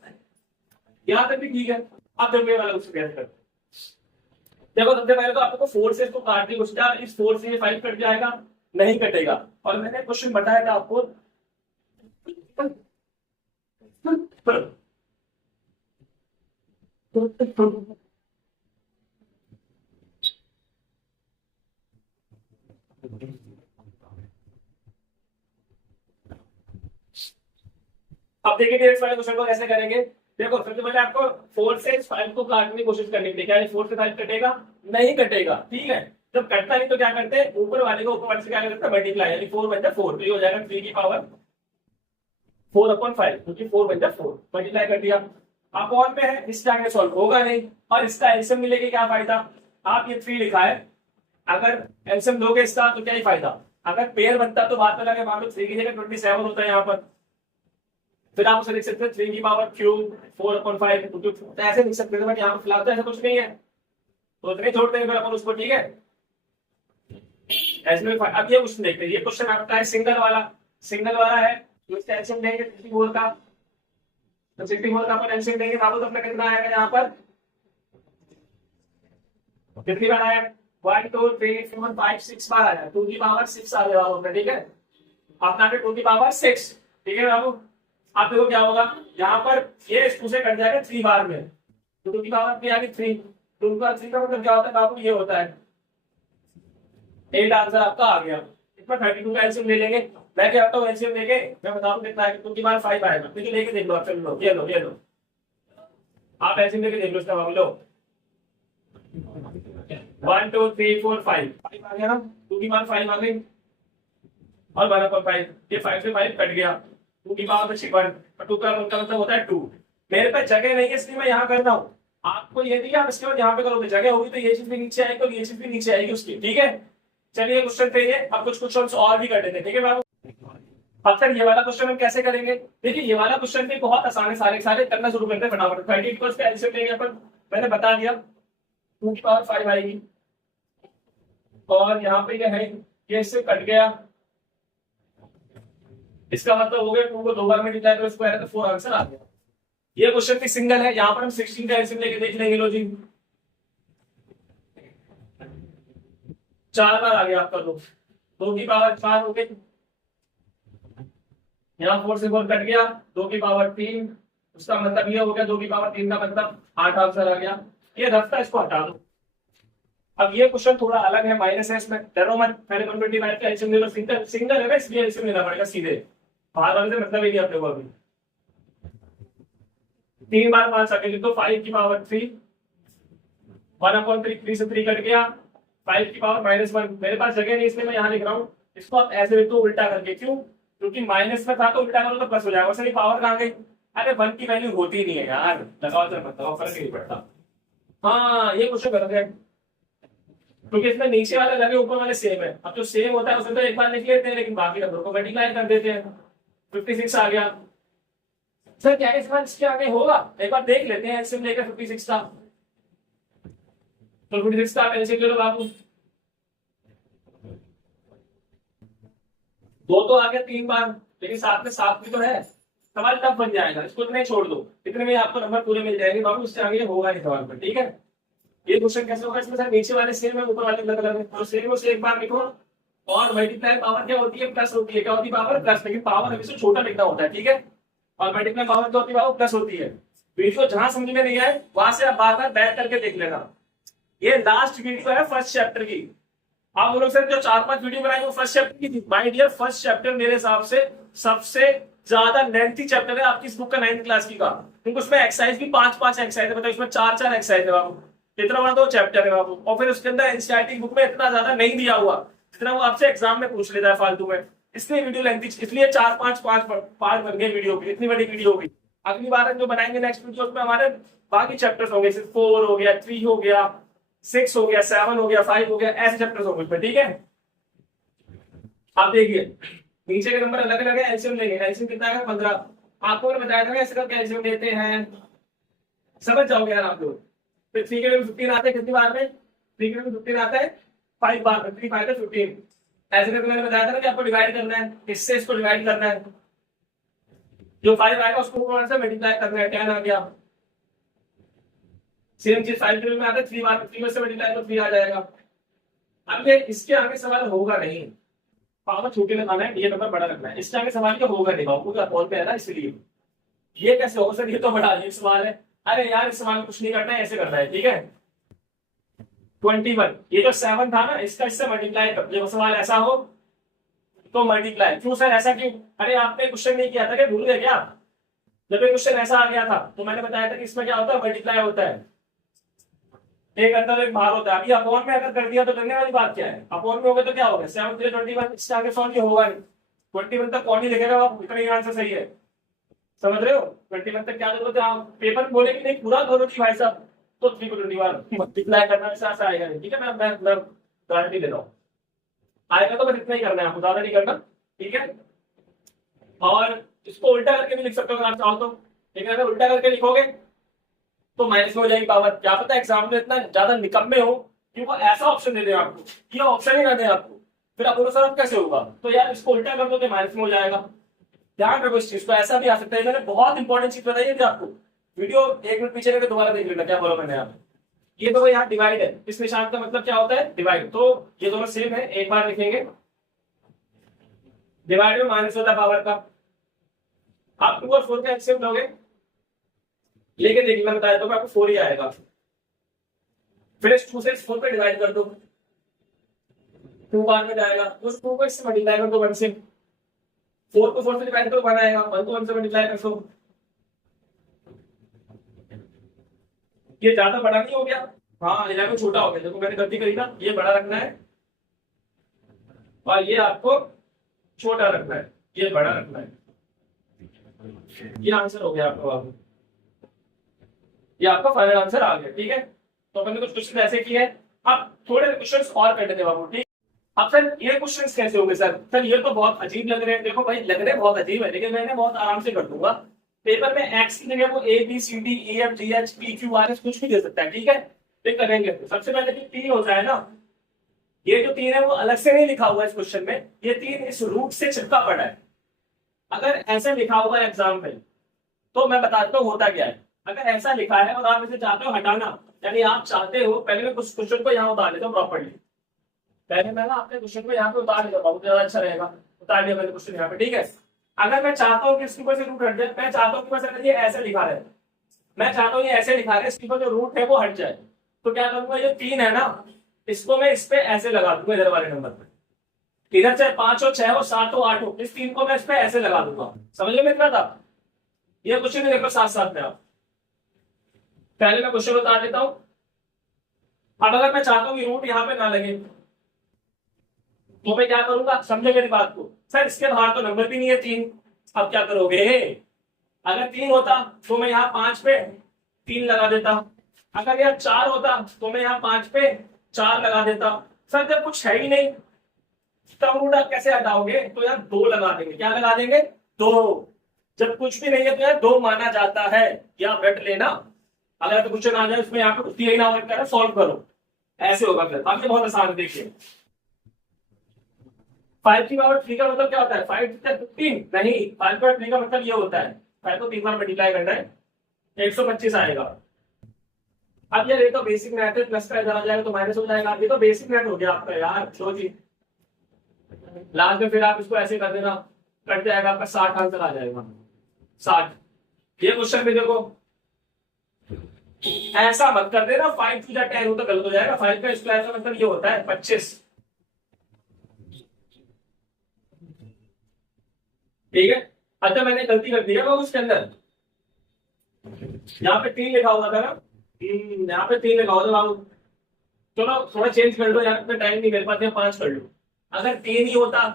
यहाँ तक भी ठीक है। आप जब वाला उसको कैसे करते, देखो सबसे पहले तो आपको 4 से इसको काटने को, इस 4 से 5 कट जाएगा, नहीं कटेगा। और मैंने क्वेश्चन बताया था आपको, अब देखिए नेक्स्ट वाले क्वेश्चन को कैसे करेंगे। देखो सबसे पहले आपको 4 से 5 को काटने की कोशिश करनी पड़ेगी। क्या 4 से 5 कटेगा? नहीं कटेगा, ठीक है। जब कटता नहीं तो क्या करते हैं, ऊपर वाले को ऊपर वाले से क्या करते हैं, मल्टीप्लाई, यानी 4 बन जाए 4, तो ये हो जाएगा 3 की पावर 4/5, क्योंकि 4 बन जाए 4, मल्टीप्लाई कर दिया। अपॉन में है, इसके आगे सॉल्व होगा नहीं, और इसका एलसीएम मिलेगा, क्या फायदा। आप ये 3 लिखा है, अगर एलसीएम लोगे इसका तो क्या ही फायदा। अगर पेयर बनता तो बात में लगे, मान लो 3 की जगह 27 होता है यहाँ पर, फिर आप उसे लिख सकते हैं 3 की पावर क्यूब 4/5, तो ऐसे लिख सकते हैं। बट यहाँ पर फिलहाल तो ऐसा कुछ नहीं है, तो इतने छोड़ देंगे फिर अपन उसको, ठीक है। ऐसे में अब ये क्वेश्चन देखते हैं, ये क्वेश्चन आपका है सिंगल वाला है, तो इसका एलसीएम देंगे 64 का, तो 64 का अपन एलसीएम देंगे बाबू, तो अपना कितना आएगा यहाँ पर, कितनी बार आया, 1 2 3 4 5 6 बार आया, 2 की पावर 6 आ गया बाबू, ठीक है। अपना 2 की पावर 6, ठीक है बाबू। आप देखो क्या होगा, यहाँ पर ये 2 से कट जाएगा 3 बार में, तो 2 की पावर अपनी आ गई 3। 2 का 3 का मतलब क्या होता है बाबू, ये होता है 8। आंसर आपका आ गया। इसमें 32 का एलसीएम ले लेंगे, मैं क्या होता हूँ एलसीएम लेके मैं बताऊँ कितना है, 2 की पावर 5 आएगा, तो लेके देख लो आप, चलो ये लो, ये लो, आप एलसीएम लेके देख लो इसका बाबू, लो 1 2 3 4 5 आ गया ना, 2 की पावर 5 आ गई, और 12/5, ये 5 से 5 कट गया, 2 की पावर 6 और 2 का मतलब होता है 2। मेरे पास जगह नहीं है इसलिए मैं यहाँ कर रहा हूँ। आपको ये नहीं कि आप इसके बाद यहाँ पे करोगे, जगह होगी तो ये चीज भी नीचे आएगी और ये चीज भी नीचे आएगी उसकी, ठीक है। चलिए क्वेश्चन पे ये, अब कुछ क्वेश्चन और भी कर देते हैं, ठीक है बाबू। अब तक ये वाला क्वेश्चन हम कैसे करेंगे, देखिए ये वाला क्वेश्चन भी बहुत आसान है, सारे सारे करना शुरू करते हैं फटाफट। 32 का एलसीएम लेंगे अपन, मैंने बता दिया 2 की पावर 5 आएगी, और यहाँ पे ये है, ये इससे कट गया, इसका मतलब हो गया 2 को 2 बार मल्टीप्लाई करो स्क्वायर है तो 4 आंसर आ गया। ये क्वेश्चन भी सिंगल है, यहाँ पर हम 16 का एलसीएम लेके देख लेंगे। लो जी 4 बार आ गया आपका 2 की पावर 4 हो गई, यहाँ 4 से 4 कट गया, 2 की पावर 3, उसका मतलब ये हो गया 2 की पावर 3 का मतलब 8 आंसर आ गया। ये रफ्ता इसको हटा दो। अब ये क्वेश्चन थोड़ा अलग है, माइनस है इसमें, डरो मत, पहले 125 का एलसीएम ले लो, सिंगल सिंगल है ना इसलिए एलसीएम लेना पड़ेगा सीधे, बाहर वाले से मतलब ही नहीं अपने को। अभी 3 बार मान सके तो 5 की पावर 3, 1/3, 3 से 3 कट गया, 5 की पावर -1, मेरे पास जगह नहीं इसलिए मैं यहाँ लिख रहा हूँ। इसको आप ऐसे लिख दो उल्टा करके, क्यों? क्योंकि माइनस में था तो उल्टा करो तो प्लस हो जाएगा, वैसे पावर कहाँ गई? अरे 1 की वैल्यू होती नहीं है यार, लगाओ तो मत लगाओ, फर्क नहीं पड़ता। हाँ ये क्वेश्चन गलत है, क्योंकि इसमें नीचे वाले लगे ऊपर वाले सेम है। अब जो सेम होता है उसमें तो एक बार लिख लेते हैं, लेकिन बाकी नंबरों को मल्टीप्लाई कर देते हैं। 56 आ गया सर, क्या इस बार इसके आगे होगा? एक बार देख लेते हैं एलसीएम लेकर 56 का। तो 56 का एलसीएम ले लो बाबू, 2 तो आ गया 3 बार, लेकिन साथ में 7 भी तो है, सवाल टफ बन जाएगा। इसको इतने छोड़ दो, इतने में आपको नंबर पूरे मिल जाएंगे बाबू, उससे आगे होगा नहीं सवाल पर, ठीक है? ये क्वेश्चन कैसे होगा? इसमें सर नीचे वाले सेम है, ऊपर वाले अलग अलग है, तो सेम से एक बार लिखो। और मल्टीप्लाई पावर क्या होती है? प्लस होती है। क्या होती है? पावर प्लस, लेकिन पावर हमेशा छोटा लिखना होता है, ठीक है? और मल्टीप्लाई पावर क्या होती है? पावर प्लस होती है। वीडियो जहां समझ में नहीं आए वहां से आप बार बार बैक करके देख लेना। ये लास्ट वीडियो है फर्स्ट चैप्टर की। आप लोग सर जो 4-5 वीडियो बनाए वो फर्स्ट चैप्टर की थी। माय डियर, फर्स्ट चैप्टर मेरे हिसाब से सबसे ज्यादा लेंथी चैप्टर है आपकी इस बुक का 9th क्लास की का, क्योंकि उसमें एक्सरसाइज भी 5-5 एक्सरसाइज है, मतलब इसमें 4-4 एक्सरसाइज है बाबू। इतना बड़ा तो चैप्टर है बाबू, और फिर उसके अंदर एनसीईआरटी बुक में इतना ज्यादा नहीं दिया हुआ जितना वो आपसे एग्जाम में पूछ लेता है फालतू में, इसलिए वीडियो लेंथी, इसलिए 4-5 पार्ट बन गए वीडियो की, इतनी बड़ी वीडियो होगी। अगली बार जो बनाएंगे नेक्स्ट वीडियो उसमें हमारे बाकी चैप्टर्स होंगे, 4 हो गया, 3 हो गया, 6 हो गया, 7 हो गया, 5 हो गया, ऐसे चैप्टर्स होंगे उसमें, ठीक है? आप देखिए नीचे के नंबर अलग अलग है, एलसीएम लेंगे। एलसीएम कितना है? 15। आपको मैंने बताया था ऐसे करके एलसीएम लेते हैं, समझ जाओगे यार आप लोग। फिर 3 के लिए 15 आता है, कितनी बार में? 3 के लिए 15 आता है 5 बार में, 3 5 है 15। ऐसे करके मैंने बताया था ना कि आपको डिवाइड करना है, इससे इसको डिवाइड करना है, जो 5 आएगा उसको ऊपर से मल्टीप्लाई करना है, 10 आ गया। सेम चीज 5 के में आता है 3 बार, 3 से मल्टीप्लाई तो 3 आ जाएगा। अब ये इसके आगे सवाल होगा नहीं, पावर छोटे लगाना है, ये नंबर बड़ा रखना है, इसके आगे सवाल क्या होगा नहीं बाबू, कौन पे है ना, इसलिए ये कैसे होगा सर, ये तो बड़ा अजीब सवाल है। अरे यार इस सवाल में कुछ नहीं करना है, ऐसे करना है, ठीक है? 21, ये जो 7 था ना, इसका इससे मल्टीप्लाई कर, जब सवाल ऐसा हो तो मल्टीप्लाई। क्यों सर ऐसा क्यों? अरे आपने क्वेश्चन नहीं किया था क्या, भूल गए क्या? जब ये क्वेश्चन ऐसा आ गया था तो मैंने बताया था कि इसमें क्या होता है, मल्टीप्लाई होता है, एक अंदर एक बाहर होता है। अभी अपॉन में अगर कर दिया तो करने वाली बात क्या है? अपॉन में होगा तो क्या होगा? 7 3 21, इससे आगे सॉल्व होगा नहीं। 21 तक कौन ही लिखेगा आप, इतना ही आंसर सही है, समझ रहे हो? 21 तक क्या जरूरत है? आप पेपर में बोले कि नहीं पूरा करो जी भाई साहब, तो 3 को 21 मल्टीप्लाई करना ऐसा आएगा नहीं, ठीक है? मैं गारंटी दे रहा हूँ, आएगा तो बस इतना ही करना है, आपको ज्यादा नहीं करना, ठीक है? और इसको उल्टा करके भी लिख सकते हो अगर आप चाहो तो, लेकिन अगर उल्टा करके लिखोगे तो माइनस में हो जाएगी पावर। क्या पता एग्जाम में इतना ज्यादा निकम्मे हो कि वो ऐसा ऑप्शन दे दे आपको, ये ऑप्शन ही ना दे आपको, फिर आप बोलो सर अब कैसे होगा? तो यार इसको उल्टा कर दो तो माइनस में हो जाएगा। ध्यान रखो इस चीज को, ऐसा भी आ सकता है। मैंने बहुत इंपॉर्टेंट चीज बताई थी आपको, वीडियो 1 मिनट पीछे करके दोबारा देख लेना क्या बोला मैंने यहाँ। ये तो यहाँ डिवाइड है, इस निशान का मतलब क्या होता है? डिवाइड। तो ये दोनों सेम है, एक बार लिखेंगे, डिवाइड में माइनस होता है पावर का। आप 2 और 4 का एलसीएम लोगे, लेकिन देखिए मैं बताया तो आपको 4 ही आएगा, फिर इस 2 से 4 पे डिवाइड कर दो, 2 बार में जाएगा, उस 2 को इससे मल्टीप्लाई कर दो 1 से, 4 को 4 से डिवाइड करो 1 आएगा, 1 को 1 से मल्टीप्लाई कर दो। ये ज्यादा बड़ा नहीं हो गया? हाँ 11 छोटा हो गया, देखो मैंने गलती करी ना, ये बड़ा रखना है और ये आपको छोटा रखना है, ये बड़ा रखना है। ये आंसर हो गया आपका बाबू, ये आपका फाइनल आंसर आ गया, ठीक है? तो अपन ने कुछ क्वेश्चन ऐसे किए, अब थोड़े क्वेश्चन और कर लेते बाबू, ठीक? अब सर ये क्वेश्चन कैसे होंगे सर ये तो बहुत अजीब लग रहे हैं। देखो भाई लग रहे बहुत अजीब है, लेकिन मैंने बहुत आराम से कर दूंगा। पेपर में एक्स की जगह वो ABCDEFGHPQRS कुछ भी दे सकता है, ठीक है? ये करेंगे। सबसे पहले जो 3 होता है ना, ये जो 3 है वो अलग से नहीं लिखा हुआ है इस क्वेश्चन में, ये 3 इस रूट से चिपका पड़ा है, अगर ऐसे लिखा होगा एग्जाम में तो मैं बता देता हूँ होता क्या है। अगर ऐसा लिखा है और आप इसे चाहते हो हटाना, यानी आप चाहते हो, पहले मैं कुछ क्वेश्चन को यहाँ उतार लेता हूँ प्रॉपर्ली। पहले मैं ना अपने क्वेश्चन को यहाँ पे उतार लेता हूँ, ज्यादा अच्छा रहेगा। उतार लिया मैंने क्वेश्चन यहाँ पे, ठीक है। अगर मैं चाहता हूँ कि इसके ऊपर से रूट हट जाए, मैं चाहता हूँ कि बस अगर ये ऐसे लिखा है, मैं चाहता हूँ ये ऐसे लिखा है, इसके ऊपर जो रूट है वो हट जाए, तो क्या करूंगा, ये 3 है ना, इसको मैं इस पे ऐसे लगा दूंगा इधर वाले नंबर पे। इधर चाहे 5 हो, 6 हो, 7 हो, 8 हो, इस 3 को मैं इस पे ऐसे लगा दूंगा। समझ में इतना था? ये क्वेश्चन देखो साथ साथ में आप। पहले मैं क्वेश्चन उतार लेता हूँ। अब अगर मैं चाहता हूँ कि रूट यहाँ पे ना लगे, तो मैं क्या करूंगा, समझे मेरी बात को? सर इसके बाहर तो नंबर भी नहीं है 3, अब क्या करोगे? अगर 3 होता तो मैं यहाँ 5 पे 3 लगा देता, अगर यहाँ 4 होता तो मैं यहाँ 5 पे 4 लगा देता। सर जब कुछ है ही नहीं तब रूट आप कैसे हटाओगे? तो यहाँ 2 लगा देंगे। क्या लगा देंगे? 2। जब कुछ भी नहीं है तो यहाँ 2 माना जाता है, या रट लेना। अगर तो क्वेश्चन आ जाए उसमें यहाँ पे कुछ ना हो, सॉल्व करो, ऐसे होगा। फिर आपके बहुत आसान है, देखिए 5 की पावर 3 का मतलब क्या होता है? 5 15 नहीं, 5 की पावर 3 का मतलब ये होता है 5 को 3 बार मल्टीप्लाई करना है, 125 आएगा। अब यार ये तो बेसिक मैथ है, प्लस का इधर आ जाएगा तो माइनस हो जाएगा। ये तो बेसिक मैथ हो गया आपका यार, चलो जी। लास्ट में फिर आप इसको ऐसे कर देना, कट जाएगा आपका 60 आंसर आ जाएगा, 60। ये क्वेश्चन भी देखो, ऐसा मत कर देना 5 टू 10 हो तो गलत हो जाएगा। 5 का स्क्वायर का मतलब ये होता है 25, ठीक है। अच्छा मैंने गलती कर दी है उसके अंदर, यहाँ पे 3 लिखा होगा था ना, यहाँ पे 3 लिखा होगा बाबू। चलो थोड़ा चेंज कर लो यार, टाइम नहीं मिल पाते, 5 कर लो। अगर 3 ही होता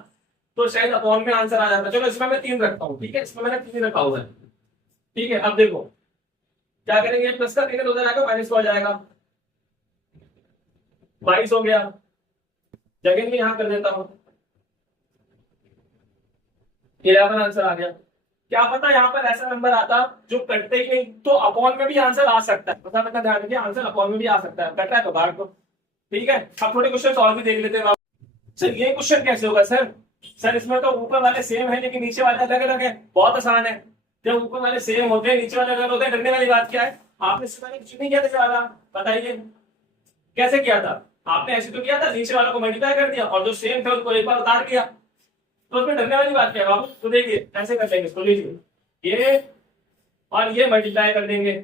तो शायद अपॉन में आंसर आ जाता। चलो इसमें मैं 3 रखता हूँ, ठीक है, इसमें मैंने 3 रखा हुआ है, ठीक है। अब देखो क्या करेंगे, प्लस का 3 उधर आएगा, माइनस को आ जाएगा, 22 हो गया। जगह भी यहाँ कर देता हूँ, 11 आंसर आ गया। क्या पता यहाँ पर ऐसा नंबर आता जो कटते ही नहीं, तो अपॉन में भी आंसर आ सकता है। मतलब इतना ध्यान रखिए, आंसर अपॉन में भी आ सकता है, कट रहा है तो बाहर को, ठीक है। अब थोड़े क्वेश्चन और भी देख लेते हैं। सर ये क्वेश्चन कैसे होगा सर? सर इसमें तो ऊपर वाले सेम है लेकिन नीचे वाले अलग अलग है। बहुत आसान है, जब ऊपर वाले सेम होते हैं नीचे वाले अलग होते हैं, डरने वाली बात क्या है? आपने इससे पहले कुछ नहीं किया था वाला, बताइए कैसे किया था? आपने ऐसे तो किया था, नीचे वालों को मल्टीप्लाई कर दिया और जो सेम थे उनको एक बार उतार दिया, तो उसमें डरने वाली बात क्या है बाबू? तो देखिए ऐसे कर लेंगे इसको, लीजिए ये और ये मल्टीप्लाई कर देंगे,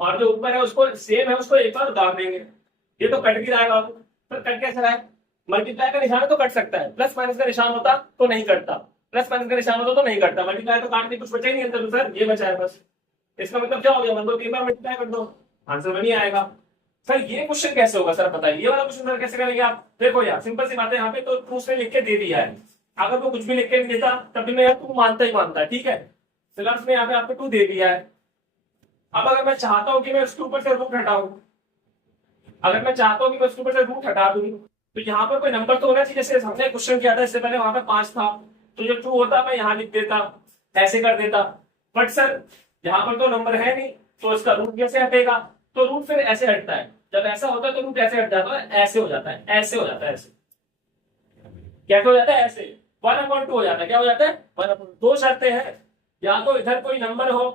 और जो ऊपर है उसको सेम है उसको एक बार उतार देंगे। ये तो कट भी रहा है बाबू, तो कट कैसे रहा है? मल्टीप्लाई का निशान तो कट सकता है, प्लस माइनस का निशान होता तो नहीं कटता, प्लस माइनस का निशान होता तो नहीं कटता। मल्टीप्लाई तो काटने कुछ बचा ही नहीं अंदर, सर ये बचा है बस। इसका मतलब क्या हो गया? मतलब 3 बार मल्टीप्लाई कर दो, आंसर में नहीं आएगा। सर ये क्वेश्चन कैसे होगा सर, बताइए ये वाला क्वेश्चन सर कैसे करेंगे आप? देखो यार सिंपल सी बात है, यहाँ पे तो तू उसने लिख के दे दिया है, अगर वो कुछ भी लिख के नहीं देता तब भी मैं यार तू मानता ही मानता है, ठीक है। सिलेबस में यहाँ पे आपको 2 दे दिया है। अब अगर मैं चाहता हूँ कि मैं उसके ऊपर से रूट हटाऊं, अगर मैं चाहता हूँ कि मैं उसके ऊपर से रूट हटा दूं, तो यहाँ पर कोई नंबर तो होना चाहिए। जैसे हमने क्वेश्चन किया था इससे पहले, वहां पे 5 था, तो जो 2 होता मैं यहाँ लिख देता, ऐसे कर देता। बट सर यहाँ पर तो नंबर है नहीं, तो इसका रूट कैसे हटेगा? तो रूट फिर ऐसे हटता है, जब ऐसा होता है तो रूट ऐसे हट जाता है, ऐसे हो जाता है, ऐसे हो जाता है, ऐसे कैसे हो जाता है? ऐसे 1/2 हो जाता है। क्या हो जाता है? 1/2। 2 शर्तें हैं, या तो इधर कोई नंबर हो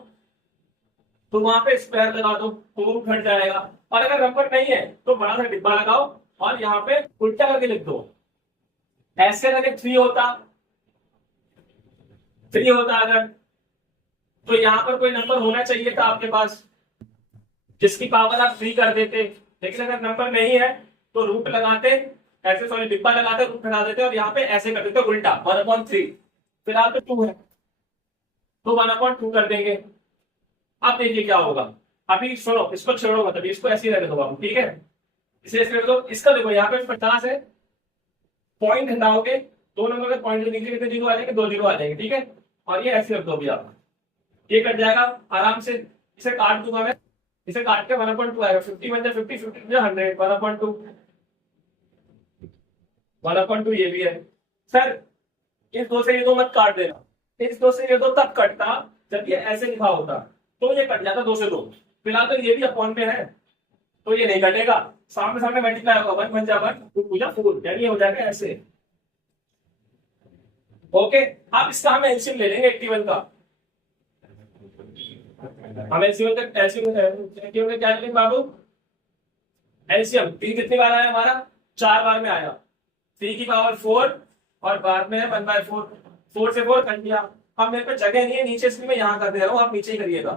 तो वहां पे स्क्वायर लगा दो तो रूट हट जाएगा, और अगर नंबर नहीं है तो बड़ा सा डिब्बा लगाओ और यहाँ पे उल्टा करके लिख दो। ऐसे अगर 3 होता, 3 होता अगर, तो यहाँ पर कोई नंबर होना चाहिए था आपके पास जिसकी पावर आप 3 कर देते। लेकिन अगर नंबर नहीं है तो रूट लगाते, ऐसे सॉरी डिब्बा लगाते, रूट हटा देते और यहाँ पे ऐसे कर देते उल्टा 1/3। फिलहाल तो 2 है तो 1/2 कर देंगे। अब देखिए क्या होगा, अभी सुनो, इसको छोड़ो मत, अभी इसको ऐसे ही रहने दो आप, ठीक है। इसे ऐसे रख दो। इसका देखो यहाँ पे 50 है, पॉइंट हटाओगे 2 नंबर का पॉइंट नीचे कितने 0 आ जाएंगे? 2 0 आ जाएंगे, ठीक है। और ये ऐसे रख दो अभी आप, ये कट जाएगा आराम से। इसे काट दूंगा मैं, इसे काट के 1/2 आएगा। 50 बन जाए 50, 50 बन जाए 100, 1/2, 1/2 ये भी है। सर इस 2 से ये 2 मत काट देना, इस 2 से ये 2 तब कटता जब ये ऐसे लिखा होता, तो ये कट जाता 2 से 2। फिलहाल तो ये भी अपॉन में है तो ये नहीं कटेगा, सामने सामने मल्टीप्लाई होगा, 1 बन जा 1, 2 पूजा 4, यानी ये हो जाएगा ऐसे ओके, अब इसका हम एलसीएम ले लेंगे 81 का। हम एलसीएम का क्या लेंगे बाबू? एलसीएम 3 कितनी बार आया हमारा? 4 बार में आया। 3 की पावर 4 और बाद में है 1/4। 4 से 4 कट दिया। अब मेरे पे जगह नहीं है नीचे, इसलिए मैं यहाँ कर दे रहा हूँ, आप नीचे ही करिएगा।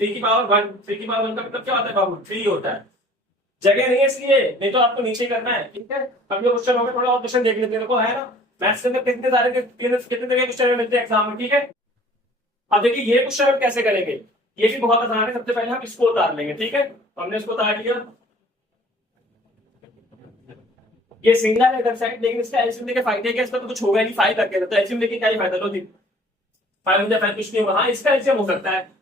3 की पावर 1, 3 की पावर 1 का मतलब क्या होता है बाबू? 3 होता है। जगह नहीं है इसलिए, नहीं तो आपको नीचे करना है, ठीक है। अब ये क्वेश्चन होगा, थोड़ा और क्वेश्चन देख लेते हैं, देखो है ना मैथ्स के अंदर कितने सारे कितने तरह के क्वेश्चन मिलते हैं एग्जाम में, ठीक है। अब देखिए ये क्वेश्चन हम कैसे करेंगे, ये भी बहुत आसान है। सबसे पहले हम इसको उतार लेंगे, ठीक है। तो हमने इसको उतार लिया, ये सिंगल है इधर साइड, लेकिन इसका एलसीएम लेके फायदे क्या, इसका तो कुछ होगा नहीं, 5 रखे तो एलसीएम लेके क्या ही फायदा। लो जी 5 मुझे 5 कुछ नहीं होगा। हाँ इसका एलसीएम हो सकता है।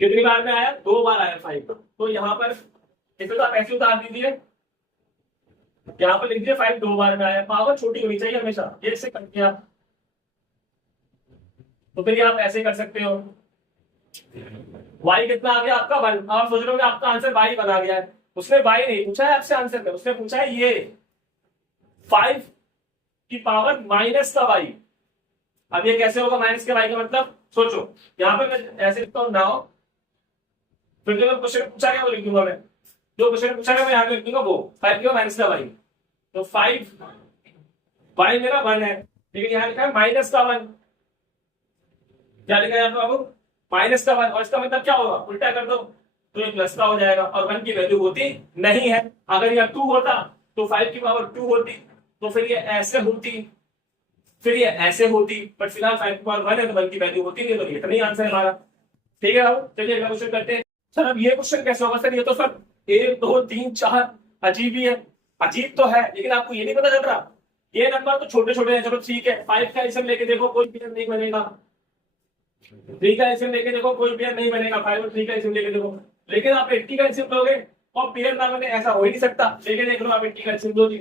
कितनी बार में आया? 2 बार आया 5। तो यहाँ पर इसे तो आप ऐसे उतार दीजिए, यहाँ पर लिख दीजिए 5 2 बार में आया। पावर छोटी होनी चाहिए हमेशा, ये इससे कट गया तो फिर आप ऐसे कर सकते हो। y कितना आ गया आपका 1। आप सोच रहे हो आपका आंसर y बना गया है, उसने y नहीं पूछा है आपसे आंसर में, उसने पूछा है ये 5 की पावर माइनस का y। अब ये कैसे होगा माइनस के y का मतलब? सोचो यहाँ पे मैं ऐसे लिखता हूँ नाउ, फिर जो क्वेश्चन पूछा गया वो लिख दूंगा मैं, जो क्वेश्चन पूछा गया मैं यहाँ पे लिख दूंगा वो 5 की माइनस का y। तो 5 y मेरा 1 है, लेकिन यहाँ लिखा है माइनस का 1। क्या लिखा है बाबू? माइनस का 1। और इसका मतलब क्या होगा? उल्टा कर दो तो ये प्लस का हो जाएगा, और 1 की वैल्यू होती नहीं है। अगर यह 2 होता तो 5 की पावर 2 होती, तो फिर ये ऐसे होती, फिर ये ऐसे होती, बट फिलहाल 5 की पावर 1 है तो 1 की वैल्यू होती नहीं, तो ये नहीं आंसर है हमारा। ठीक है बाबू, चलिए अगला क्वेश्चन करते हैं। सर अब ये क्वेश्चन कैसे होगा सर? ये तो सर 1 2 3 4 अजीब ही है। अजीब तो है, लेकिन आपको ये नहीं पता चल रहा, ये नंबर तो छोटे छोटे हैं। चलो ठीक है, 5 का एलसीएम लेके देखो कोई भी नहीं बनेगा, 3 का एलसीएम लेके देखो कोई पेयर नहीं बनेगा, 5 और 3 का एलसीएम लेके देखो। लेकिन आप 80 का एलसीएम लोगे और पेयर ना बने, ऐसा हो ही नहीं सकता। लेके देख लो आप 80 का एलसीएम, दो जी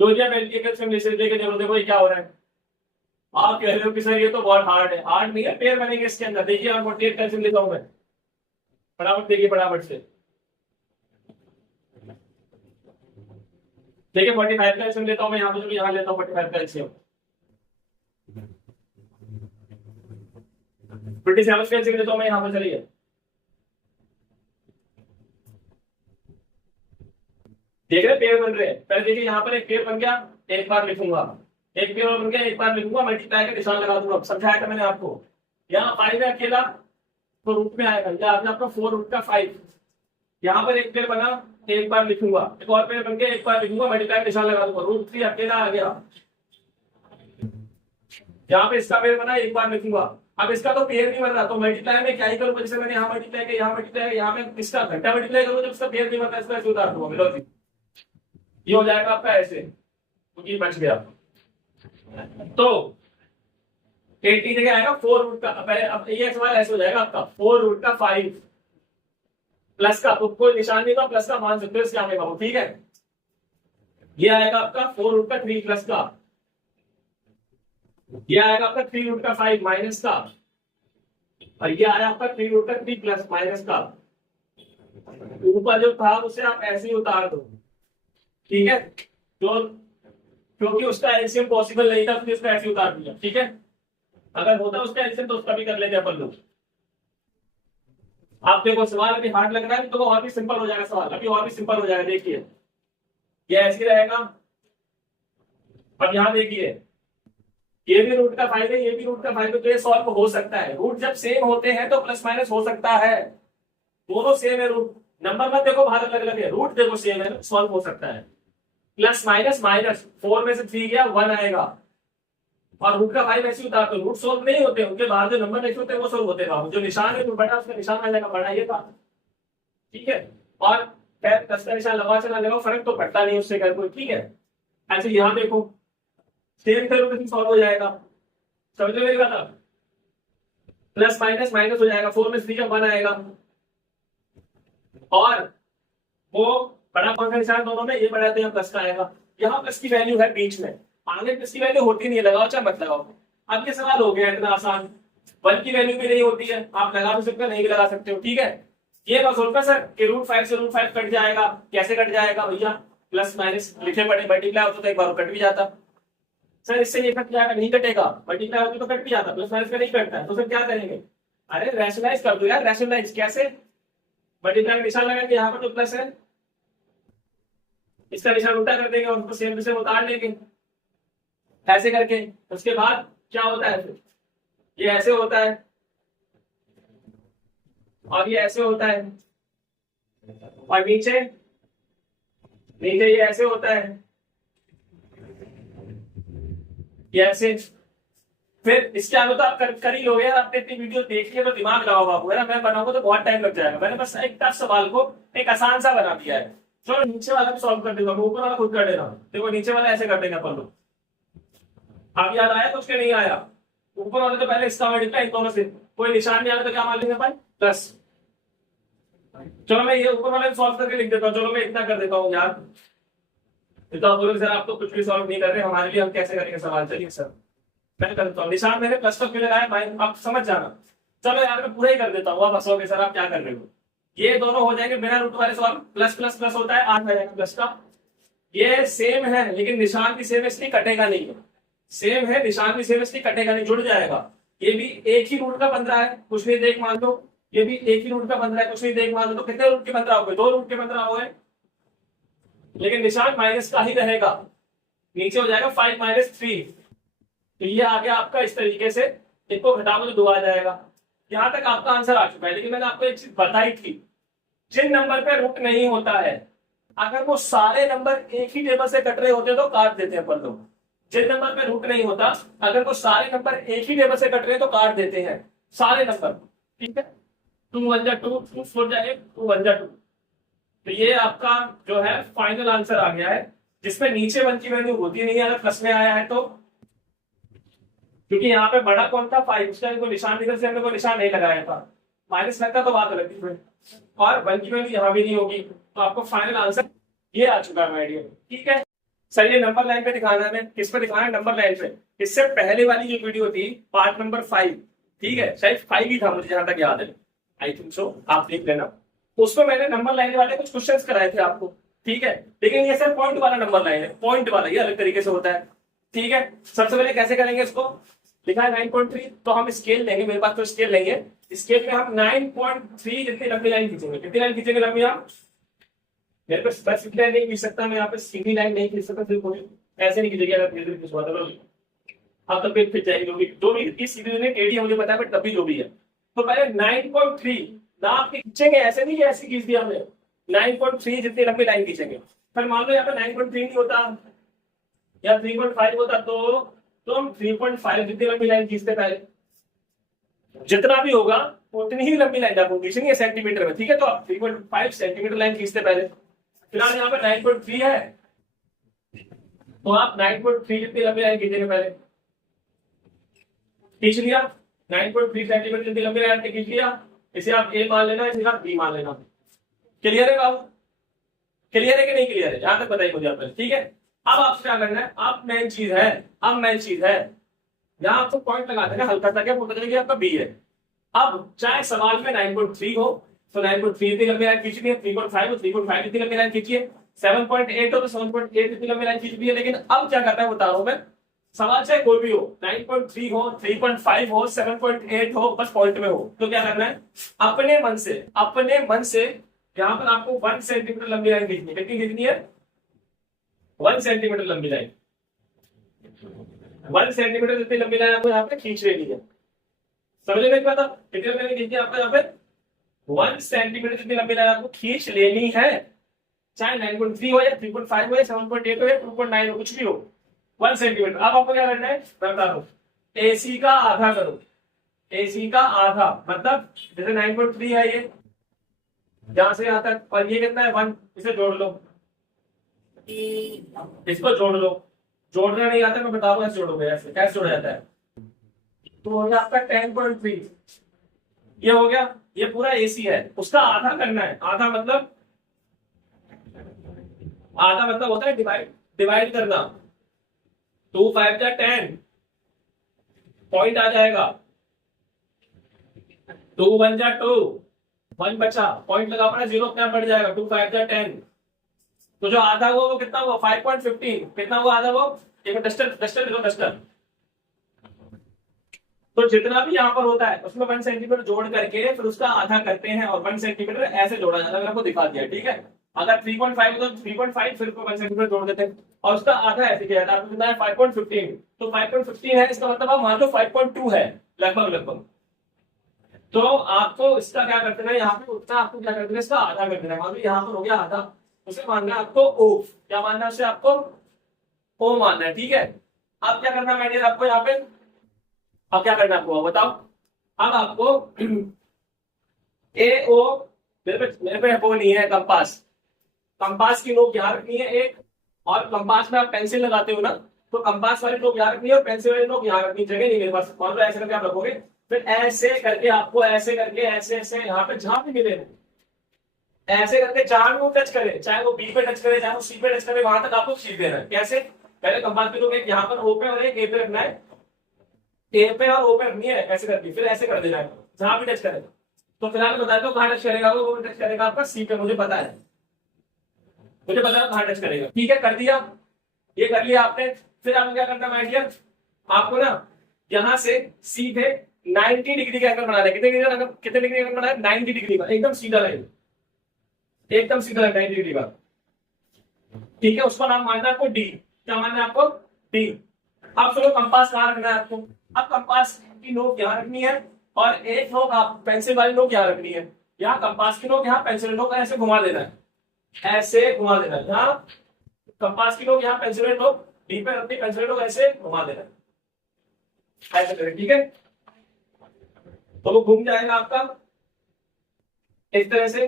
आप 80 का एलसीएम लेके देखो, देखो ये क्या हो रहा है। आप कह रहे हो कि सर ये तो बहुत हार्ड है, हार्ड नहीं है, पेयर बनेंगे इसके अंदर। देखिए आप 48 का एलसीएम लेता हूं मैं, फटाफट देखिए फटाफट से। देखिए 45 का एलसीएम लेता हूं मैं, यहाँ पे जो यहाँ लेता हूँ 45 का एलसीएम। 57 का एलसीएम लेता हूं मैं यहाँ पर, चलिए देख रहे पेयर बन रहे हैं। पहले देखिए यहाँ पर एक पेयर बन गया, एक बार लिखूंगा, एक पेयर और बन गया, एक बार लिखूंगा, मल्टीप्लाई का निशान लगा दूंगा। समझाया था मैंने आपको। यहाँ 5 है अकेला तो रूट में आएगा, या आपका 4 रूट का 5। यहाँ पर एक पेयर बना, एक बार लिखूंगा, एक और पेयर बन गया, एक बार लिखूंगा, मल्टीप्लाई का निशान लगा दूंगा। रूट 3 अकेला आ गया। यहाँ पे इसका पेयर बना, एक बार लिखूंगा। अब इसका तो पेयर नहीं बन रहा, तो मल्टीप्लाई में क्या ही करूंगा, जैसे मैंने यहाँ मल्टीप्लाई किया, यहाँ मल्टीप्लाई किया, यहाँ में इसका घंटा मल्टीप्लाई करूंगा, जब इसका पेयर नहीं बनता इसका ऐसे उतार दूंगा। मिलो जी, ये हो जाएगा आपका ऐसे, क्योंकि बच गया। तो 80 जगह आएगा 4 रूट का, अब ये सवाल ऐसे हो जाएगा आपका 4 रूट का 5 प्लस का, तो कोई निशान नहीं तो प्लस का मान सकते हो इसके आगे बाबू, ठीक है। ये आएगा आपका 4 रूट का 3 प्लस का, ये आएगा आपका 3 रूट का 5 माइनस का, और ये आया आपका 3 रूट का 3 प्लस माइनस का। ऊपर जो था उसे आप ऐसे ही उतार दो, ठीक है। तो क्योंकि उसका एलसीएम पॉसिबल नहीं था, तो उसको ऐसे उतार दिया, ठीक है। अगर होता उसका एलसीएम तो उसका भी कर लेते अपन लोग। आप देखो सवाल अभी हार्ड लग रहा है तो और भी सिंपल हो जाएगा सवाल, अभी और भी सिंपल हो जाएगा। देखिए ये ऐसे ही रहेगा। अब यहाँ देखिए ये भी रूट का 5 है, ये भी रूट का 5 है, तो ये सॉल्व हो सकता है। रूट जब सेम होते हैं तो प्लस माइनस हो सकता है, दोनों सेम है रूट। नंबर मत देखो बाहर अलग अलग है, रूट देखो सेम है, सॉल्व हो सकता है। प्लस माइनस माइनस, 4 में से 3 गया 1 आएगा, और रूट का 5 ऐसे उतार दो। रूट सोल्व नहीं होते, उनके बाद जो नंबर लिखे होते हैं वो सोल्व होते हैं। जो निशान है बड़ा, उसका निशान आ जाएगा बड़ा, ये था, ठीक है। और फिर 10 का निशान लगा चला लगाओ, फर्क तो पड़ता नहीं उससे कर कोई, ठीक है। ऐसे यहाँ देखो सेम तरीके सॉल्व हो जाएगा, समझ लो मेरी बात। प्लस माइनस माइनस हो जाएगा, 4 में 3 का 1 आएगा, और वो बड़ा कौन सा निशान दोनों में, ये बड़ा तो यहाँ प्लस का आएगा। यहाँ प्लस की वैल्यू है बीच में, आगे प्लस की वैल्यू होती नहीं है, लगाओ चाहे मत लगाओ। अब ये सवाल हो गया इतना आसान, 1 की वैल्यू भी नहीं होती है, आप लगा भी सकते हो नहीं भी लगा सकते हो, ठीक है। ये बस होगा सर कि रूट 5 से रूट 5 कट जाएगा। कैसे कट जाएगा भैया? प्लस माइनस लिखे पड़े, मल्टीप्लाई होता तो एक बार कट भी जाता। सर इससे ये कट जाएगा, नहीं कटेगा, मल्टीप्लाई होता तो कट भी जाता, प्लस माइनस में नहीं कटता है, तो फिर क्या करेंगे? अरे रैशनलाइज कर दो यार, रैशनलाइज कैसे? मल्टीप्लाई का निशान लगाएंगे, यहाँ पर जो प्लस है इसका निशान उल्टा कर देंगे और उसको सेम टू सेम उतार लेंगे ऐसे करके। उसके बाद क्या होता है फिर? ये ऐसे होता है और ये ऐसे होता है, और नीचे नीचे ये ऐसे होता है, ये ऐसे। फिर इसके आगे तो आप कर ही लोगे यार, आपने इतनी वीडियो देखी है तो दिमाग लगाओ बाबू, है ना? मैं बनाऊंगा तो बहुत टाइम लग जाएगा, मैंने बस एक टफ सवाल को एक आसान सा बना दिया है। चलो नीचे वाला भी सॉल्व कर देगा, ऊपर वाला खुद कर देना। देखो नीचे वाला ऐसे कर देगा अपन लोग। अब याद आया कुछ के नहीं आया? ऊपर वाले तो पहले इसका मल्टीप्लाई इन दोनों से, कोई निशान नहीं आया तो क्या मान लेंगे भाई? प्लस। चलो मैं ये ऊपर वाले सॉल्व करके लिख देता हूँ, चलो मैं इतना कर देता हूँ यार। इतना बोलोगे सर आप तो कुछ भी सॉल्व नहीं कर रहे, हमारे लिए हम कैसे करेंगे सवाल? चलिए सर मैं करता हूँ, निशान मैंने प्लस तक लगाया भाई, आप समझ जाना। चलो यार मैं पूरा ही कर देता हूँ, आप हंसोगे सर आप क्या कर रहे हो। ये दोनों हो जाएंगे बिना रूट वाले सवाल, प्लस प्लस प्लस होता है 8 आ जाएगा प्लस का। ये सेम है लेकिन निशान भी सेम है इसलिए कटेगा नहीं, सेम है निशान भी सेम इसलिए कटेगा नहीं, जुड़ जाएगा। ये भी एक ही रूट का बन रहा है, कुछ नहीं देख मान लो, ये भी एक ही रूट का बन रहा है, कुछ नहीं देख मान लो। तो कितने रूट के बन रहा होगा? 2 रूट के बन रहा होगा, लेकिन निशान माइनस का ही रहेगा, नीचे हो जाएगा 5 - 3। तो ये आ गया आपका इस तरीके से, इसको घटाओ तो 2 आ जाएगा। यहां तक आपका आंसर आ चुका है, लेकिन मैंने आपको एक चीज बताई थी, जिन नंबर पे रूट नहीं होता है अगर वो सारे नंबर एक ही टेबल से कट रहे होते हैं तो काट देते हैं अपन लोग। जिन नंबर पे रूट नहीं होता अगर वो सारे नंबर एक ही टेबल से कट रहे हैं तो काट देते हैं सारे नंबर, ठीक है? 2 1 जा 2, 2 4 जा 1, 2 1 जा 2। तो ये आपका जो है फाइनल आंसर आ गया है, जिसमें नीचे 1 की वैल्यू होती नहीं है अगर प्लस में आया है तो, क्योंकि यहाँ पे बड़ा कौन था? 5, उसका कोई निशान इधर से हमने कोई निशान नहीं लगाया था, माइनस लगता तो बात अलग थी, और 1 की वैल्यू यहाँ भी नहीं होगी। तो आपको फाइनल आंसर ये आ चुका है आइडिया, ठीक है? सर ये नंबर लाइन पे दिखाना है, किस पे दिखाना है? नंबर लाइन पे। इससे पहले वाली जो वीडियो थी पार्ट नंबर 5, ठीक है, शायद 5 ही था मुझे जहां तक याद है, आई थिंक सो, आप देख लेना। उसमें मैंने नंबर लाइन वाले कुछ क्वेश्चंस कराए थे आपको, ठीक है? लेकिन ये सर पॉइंट वाला नंबर लाइन है, पॉइंट वाला ये अलग तरीके से होता है, ठीक है? सबसे पहले कैसे करेंगे इसको? लिखा है 9.3, तो हम स्केल लेंगे, मेरे पास तो स्केल लेंगे, स्केल में हम 9.3 जितनी लंबी लाइन खींचेंगे। कितनी लाइन खींचेंगे लंबी? आप मेरे पास स्पेसिफिक लाइन नहीं खींच सकता मैं, यहाँ पे सीधी लाइन नहीं खींच सकता, फिर कोई ऐसे नहीं खींचेगी, अगर धीरे धीरे खिंचवा दो अब तब भी खिंच जाएगी, जो भी इस सीधी ने टेढ़ी है मुझे पता है, बट तब भी जो भी है। तो पहले 9.3 नाप के खींचेंगे, ऐसे नहीं कि ऐसी खींच दिया हमने, 9.3 जितनी लंबी लाइन खींचेंगे। फिर मान लो यहाँ पे 9.3 नहीं होता या 3.5 होता तो हम 3.5 जितनी लंबी लाइन खींचते पहले, जितना भी होगा उतनी ही लंबी लाइन आपको खींचनी है सेंटीमीटर में, ठीक है? तो आप 3.5 सेंटीमीटर लाइन खींचते पहले। फिलहाल यहाँ पे 9.3 है तो आप 9.3 जितनी लंबी लाइन खींचेंगे पहले, खींच लिया 9.3 सेंटीमीटर जितनी लंबी लाइन खींच लिया, इसे आप ए मान लेना, इसे आप बी मान लेना। क्लियर है बाबू? क्लियर है कि नहीं क्लियर है? जहां तक बताइए मुझे आपने, ठीक है? अब आपको क्या करना है? अब मेन चीज है यहाँ आपको पॉइंट लगा देना हल्का सा, क्या पता चलेगा आपका बी है। अब चाहे सवाल में 9.3 हो तो 9.3 इतनी लंबी लाइन खींचनी है, 3.5 हो 3.5 इतनी लंबी लाइन खींचिए, 7.8 हो तो 7.8 इतनी लंबी लाइन खींचनी है। लेकिन अब क्या करना है बता रहा हूं मैं, सवाल चाहे कोई भी हो, 9.3 हो, 3.5 हो, 7.8 हो, बस पॉइंट में हो, तो क्या करना है? अपने मन से यहाँ पर आपको 1 सेंटीमीटर लंबी लाइन खींचनी है। कितनी खींचनी है? 1 सेंटीमीटर लंबी लाइन, 1 सेंटीमीटर जितनी लंबी लाइन आपको यहाँ पे खींच लेनी है। समझ में पता कितनी लंबी लाइन खींचनी है आपको यहाँ पे? 1 सेंटीमीटर जितनी लंबी लाइन आपको खींच लेनी है, चाहे 9.3 हो या 3.5 हो या 7.8 हो या 2.9 हो, कुछ भी हो, 1 सेंटीमीटर। अब आपको क्या करना है मैं बता रहा हूँ, AC का आधा करो, AC का आधा मतलब जैसे 9.3 है ये यहां से यहां तक, और ये कितना है 1, इसे जोड़ लो, इसको जोड़ लो। जोड़ना नहीं आता मैं बताऊंगा कैसे जोड़ोगे, ऐसे कैसे जोड़ा जाता है। तो हो गया आपका 10.3, ये हो गया, ये पूरा AC है, उसका आधा करना है। आधा मतलब होता है डिवाइड करना, 2 5 जा 10, पॉइंट आ जाएगा, 2 1 जा 2, 1 बचा, पॉइंट लगा पड़ा, 0 अपने आप बढ़ जाएगा, 2 5 जा 10, तो जो आधा हुआ वो कितना हुआ 5.15, कितना हुआ आधा वो, एक डस्टर डस्टर लो डस्टर। तो जितना भी यहाँ पर होता है उसमें 1 सेंटीमीटर जोड़ करके फिर उसका आधा करते हैं, और 1 सेंटीमीटर ऐसे जोड़ा जाता है, मैंने आपको दिखा दिया, ठीक है। अगर 3.5 तो 3.5 फिर 1 सेंटीमीटर जोड़ देते हैं, और उसका आधा ऐसे किया जाता है। आपको कितना है 5.15, तो 5.15 है, इसका मतलब आप मान लो 5.2 है लगभग लगभग। तो आपको इसका क्या कर देना है, यहाँ पे उतना आपको क्या कर देना है, इसका आधा कर देना है। मान लो यहाँ पर हो गया आधा, उसे मानना है आपको ओ, क्या मानना है उसे आपको ओ मानना है, ठीक है। अब क्या करना है आपको यहाँ पे, अब क्या करना है आपको बताओ। अब आपको ए ओ, मेरे पे वो नहीं है कंपास, कंपास की नोक यहाँ रखनी है एक, और कंपास में आप पेंसिल लगाते हो ना, तो कंपास वाली नोक यहाँ रखनी है और पेंसिल वाली नोक यहाँ रखनी, जगह नहीं मेरे पास। मान लो ऐसे करके आप रखोगे, फिर ऐसे करके आपको ऐसे करके ऐसे ऐसे यहाँ पे जहां भी मिले, ऐसे करके जहां भी वो टच करे, चाहे वो बी पे टच करे चाहे वो सी पे टच करे, वहां तक आपको खींच देना है। कैसे, पहले कंपास की नोक एक यहाँ पर ओ पे और एक ए पे रखना है, ए पे और ओ पे रखनी है ऐसे करके, फिर ऐसे कर देना है जहां भी टच करे। तो फिलहाल बता दो कहां टच करेगा वो टच करेगा आपका सी पे, मुझे पता है, मुझे पता है कहां टच करेगा, ठीक है। कर दिया, ये कर लिया आपने। फिर आपको क्या करना है डियर, आपको ना यहां से सीधे 90 डिग्री का एंगल बनाना है। कितने डिग्री एंगल बनाना है, 90 डिग्री का, एकदम सीधा लाइन, एकदम सीधा 90 डिग्री का, ठीक है। उसका नाम मानना है आपको डी, क्या मानना है आपको, डी। अब चलो कंपास कहाँ रखना है आपको, अब कंपास की नोक यहाँ रखनी है, और एक नोक आप पेंसिल वाली नोक यहाँ रखनी है। यहाँ कंपास की नोक यहाँ पेंसिल नोक ऐसे घुमा देना है, ऐसे घुमा देना है। यहाँ कंपास की नोक यहाँ पेंसिल नोक डी पे रखनी, पेंसिल नोक ऐसे घुमा देना है, ऐसे करें, ठीक है। तो वो घूम जाएगा आपका इस तरह से,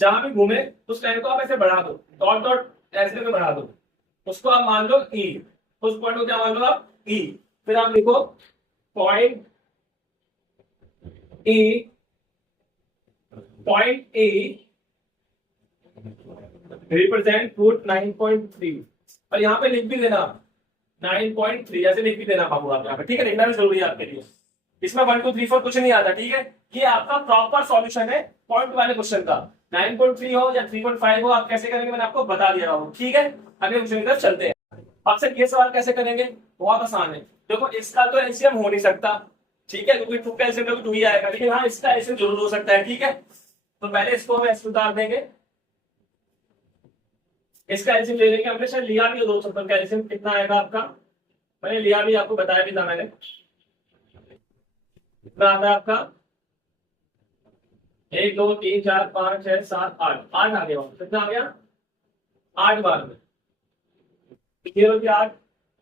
जहां भी घूमे उस लाइन को आप ऐसे बढ़ा दो, डॉट डॉट ऐसे करके बढ़ा दो, उसको आप मान लो ई, उस पॉइंट को क्या मान लो आप ई। फिर आप लिखो point A, point A represent root 9.3, और यहाँ पे लिख भी देना 9.3, ऐसे लिख भी देना बाबू आप यहाँ पे, ठीक है। लिखना भी जरूरी है आपके लिए, इसमें 1 2 3 4 कुछ नहीं आता, ठीक है। ये आपका प्रॉपर सॉल्यूशन है पॉइंट वाले क्वेश्चन का। 9.3 हो या 3.5 हो, आप कैसे करेंगे मैंने आपको बता दिया हूँ, ठीक है। अगले क्वेश्चन की तरफ चलते हैं। आपसे ये सवाल कैसे करेंगे, बहुत आसान है। देखो इसका तो एलसीएम हो नहीं सकता, ठीक है, क्योंकि 2 का एलसीएम 2 ही आएगा, लेकिन हाँ इसका एलसीएम जरूर हो सकता है, ठीक है। तो पहले इसको हम ऐसे उतार देंगे, इसका एलसीएम ले लेंगे। हमने शायद लिया भी 2 का एलसीएम कितना आएगा आपका, मैंने लिया भी, आपको बताया भी था मैंने, कितना आता है आपका 1 2 3 4 5 6 7 8, 8 आ गया, कितना आ गया 8 बार में, ये हो गया 8,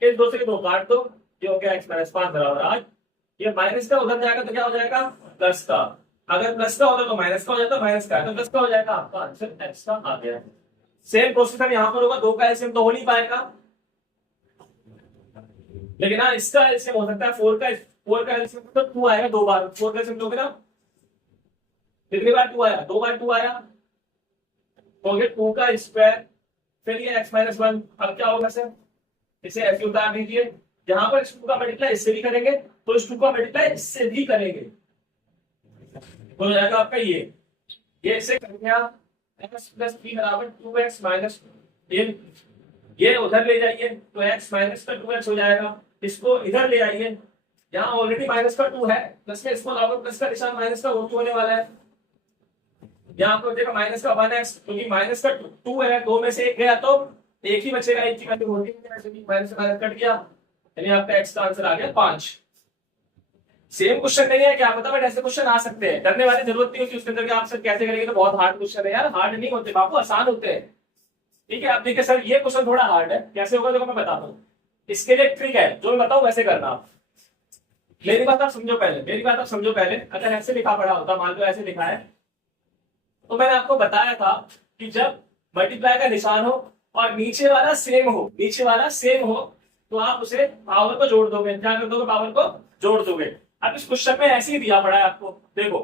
इस 2 से 2 काट दो, ये हो गया x - 5 बराबर 8। ये माइनस का उधर जाएगा तो क्या हो जाएगा प्लस का, अगर प्लस का होता तो माइनस का हो जाता, माइनस का है तो प्लस का हो जाएगा, आपका आंसर x का आ गया। सेम प्रोसीजर यहाँ पर होगा, 2 का एलसीएम तो हो नहीं पाएगा, लेकिन हाँ इसका एलसीएम हो सकता है 4 का एलसीएम तो 2 आएगा 2 बार, 4 का एलसीएम दोगे ना, कितनी बार 2 आया, 2 बार 2 आया, तो हो गया 2 का स्क्वायर, फिर ये x - 1, अब क्या होगा सर, इसे ऐसे उतार दीजिए, यहाँ पर इस 2 का मल्टीप्लाई इससे भी करेंगे तो इस 2 का मल्टीप्लाई इससे भी करेंगे, तो हो जाएगा आपका ये इससे कर दिया x + 3 बराबर 2x माइनस, ये उधर ले जाइए तो x माइनस का 2x हो जाएगा, इसको इधर ले आइए, यहाँ ऑलरेडी माइनस का 2 है, प्लस में इसको लाओ, प्लस का निशान माइनस का 2 होने वाला है, यहाँ पर हो जाएगा माइनस का 1x, क्योंकि माइनस का 2 है, 2 में से 1 गया तो एक ही बचेगा, एक की वैल्यू होगी, माइनस का माइनस कट गया, यानी आपका x का आंसर आ गया 5। सेम क्वेश्चन नहीं है क्या पता, बट ऐसे क्वेश्चन आ सकते हैं, डरने वाली जरूरत नहीं होती उसके अंदर कि आप सर कैसे करेंगे, तो बहुत हार्ड क्वेश्चन है यार, हार्ड नहीं होते बाबू, आसान होते हैं, ठीक है। आप देखिए सर ये क्वेश्चन थोड़ा हार्ड है, कैसे होगा देखो मैं बताता हूँ, इसके लिए ट्रिक है, जो मैं बताऊँ वैसे करना आप, मेरी बात आप समझो पहले, मेरी बात आप समझो पहले। अगर ऐसे लिखा पड़ा होता, मान लो ऐसे लिखा है, तो मैंने आपको बताया था कि जब मल्टीप्लाई का निशान हो और नीचे वाला सेम हो, नीचे वाला सेम हो, तो आप उसे पावर को जोड़ दोगे, क्या कर दोगे, पावर को जोड़ दोगे। अब इस क्वेश्चन में ऐसे ही दिया पड़ा है आपको, देखो,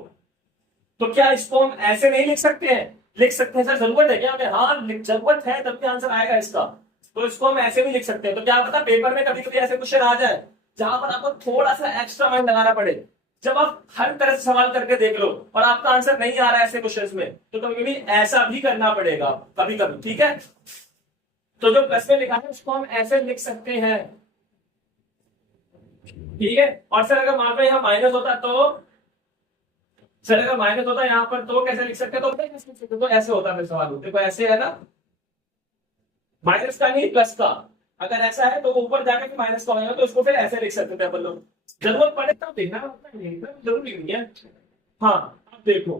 तो क्या इसको हम ऐसे नहीं लिख सकते हैं, लिख सकते हैं सर, जरूरत है क्या हमें, हाँ जरूरत है, तब भी आंसर आएगा इसका, तो इसको हम ऐसे भी लिख सकते हैं। तो क्या पता पेपर में कभी कभी ऐसे क्वेश्चन आ जाए जहां पर आपको थोड़ा सा एक्स्ट्रा माइंड लगाना पड़े, जब आप हर तरह से सवाल करके देख लो और आपका आंसर नहीं आ रहा है ऐसे क्वेश्चंस में, तो कभी कभी ऐसा भी करना पड़ेगा कभी कभी, ठीक है। तो जो प्लस में लिखा है उसको हम ऐसे लिख सकते हैं, ठीक है। और सर अगर मान लो यहाँ माइनस होता तो, सर अगर माइनस होता यहाँ पर तो कैसे लिख सकते, तो ऐसे होता है सवाल, देखो ऐसे है ना, माइनस का नहीं प्लस का, अगर ऐसा है तो ऊपर जाकर के माइनस का होगा, तो उसको फिर ऐसे लिख सकते थे अपन लोग, जरूरत पड़े तब देखना, जरूरी नहीं है। हाँ अब देखो,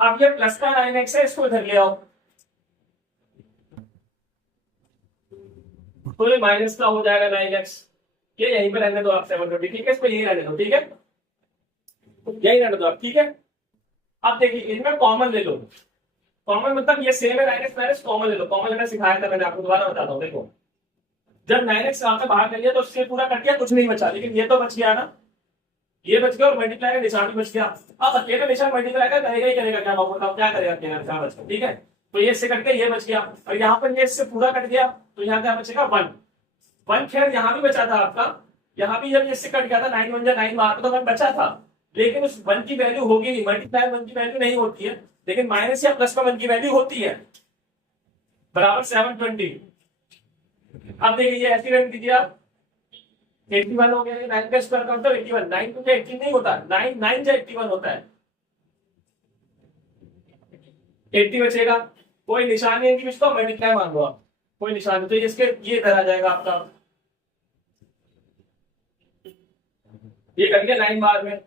अब ये प्लस का 9x है, इसको इधर ले आओ, तो ये माइनस का हो जाएगा 9x, ये यहीं पे रहने दो आप 720, ठीक है, इसको यही रहने दो, ठीक है, यही रहने दो आप, ठीक है। अब देखिए इनमें कॉमन ले लो, कॉमन मतलब ये सेम है 9x माइनस, कॉमन ले लो, कॉमन लेना सिखाया था मैंने आपको, दोबारा बताता हूँ। देखो जब 9x आपने बाहर कर लिया तो उससे पूरा कट गया, कुछ नहीं बचा, लेकिन ये तो बच गया ना, ये बच गया और मल्टीप्लाई का निशान भी बच गया। अब अकेले निशान मल्टीप्लाई का करेगा ही करेगा, क्या बाबू क्या करेगा अकेला निशान बच गया, ठीक है। तो ये इससे कट के ये बच गया, और यहाँ पर ये इससे पूरा कट गया, तो यहाँ क्या बचेगा 1 1, खैर यहाँ भी बचा था आपका, यहाँ भी जब इससे कट गया था 9 1 9 मार्क, तो 1 बचा था, लेकिन उस 1 की वैल्यू होगी नहीं, मल्टीप्लाई 1 की वैल्यू नहीं होती है, लेकिन माइनस या प्लस में 1 की वैल्यू होती है, बराबर 720। अब देखिए ये ऐसी रन कीजिए आप, 81 हो गया, 9 का स्क्वायर का मतलब 81, 9 तो 18 नहीं होता, 9 9 जो 81 होता है, 80 बचेगा, कोई निशान नहीं है कि इसको मल्टीप्लाई मान लो आप, कोई निशान नहीं, तो इसके ये इधर आ जाएगा आपका, ये कर दिया 9 बार में,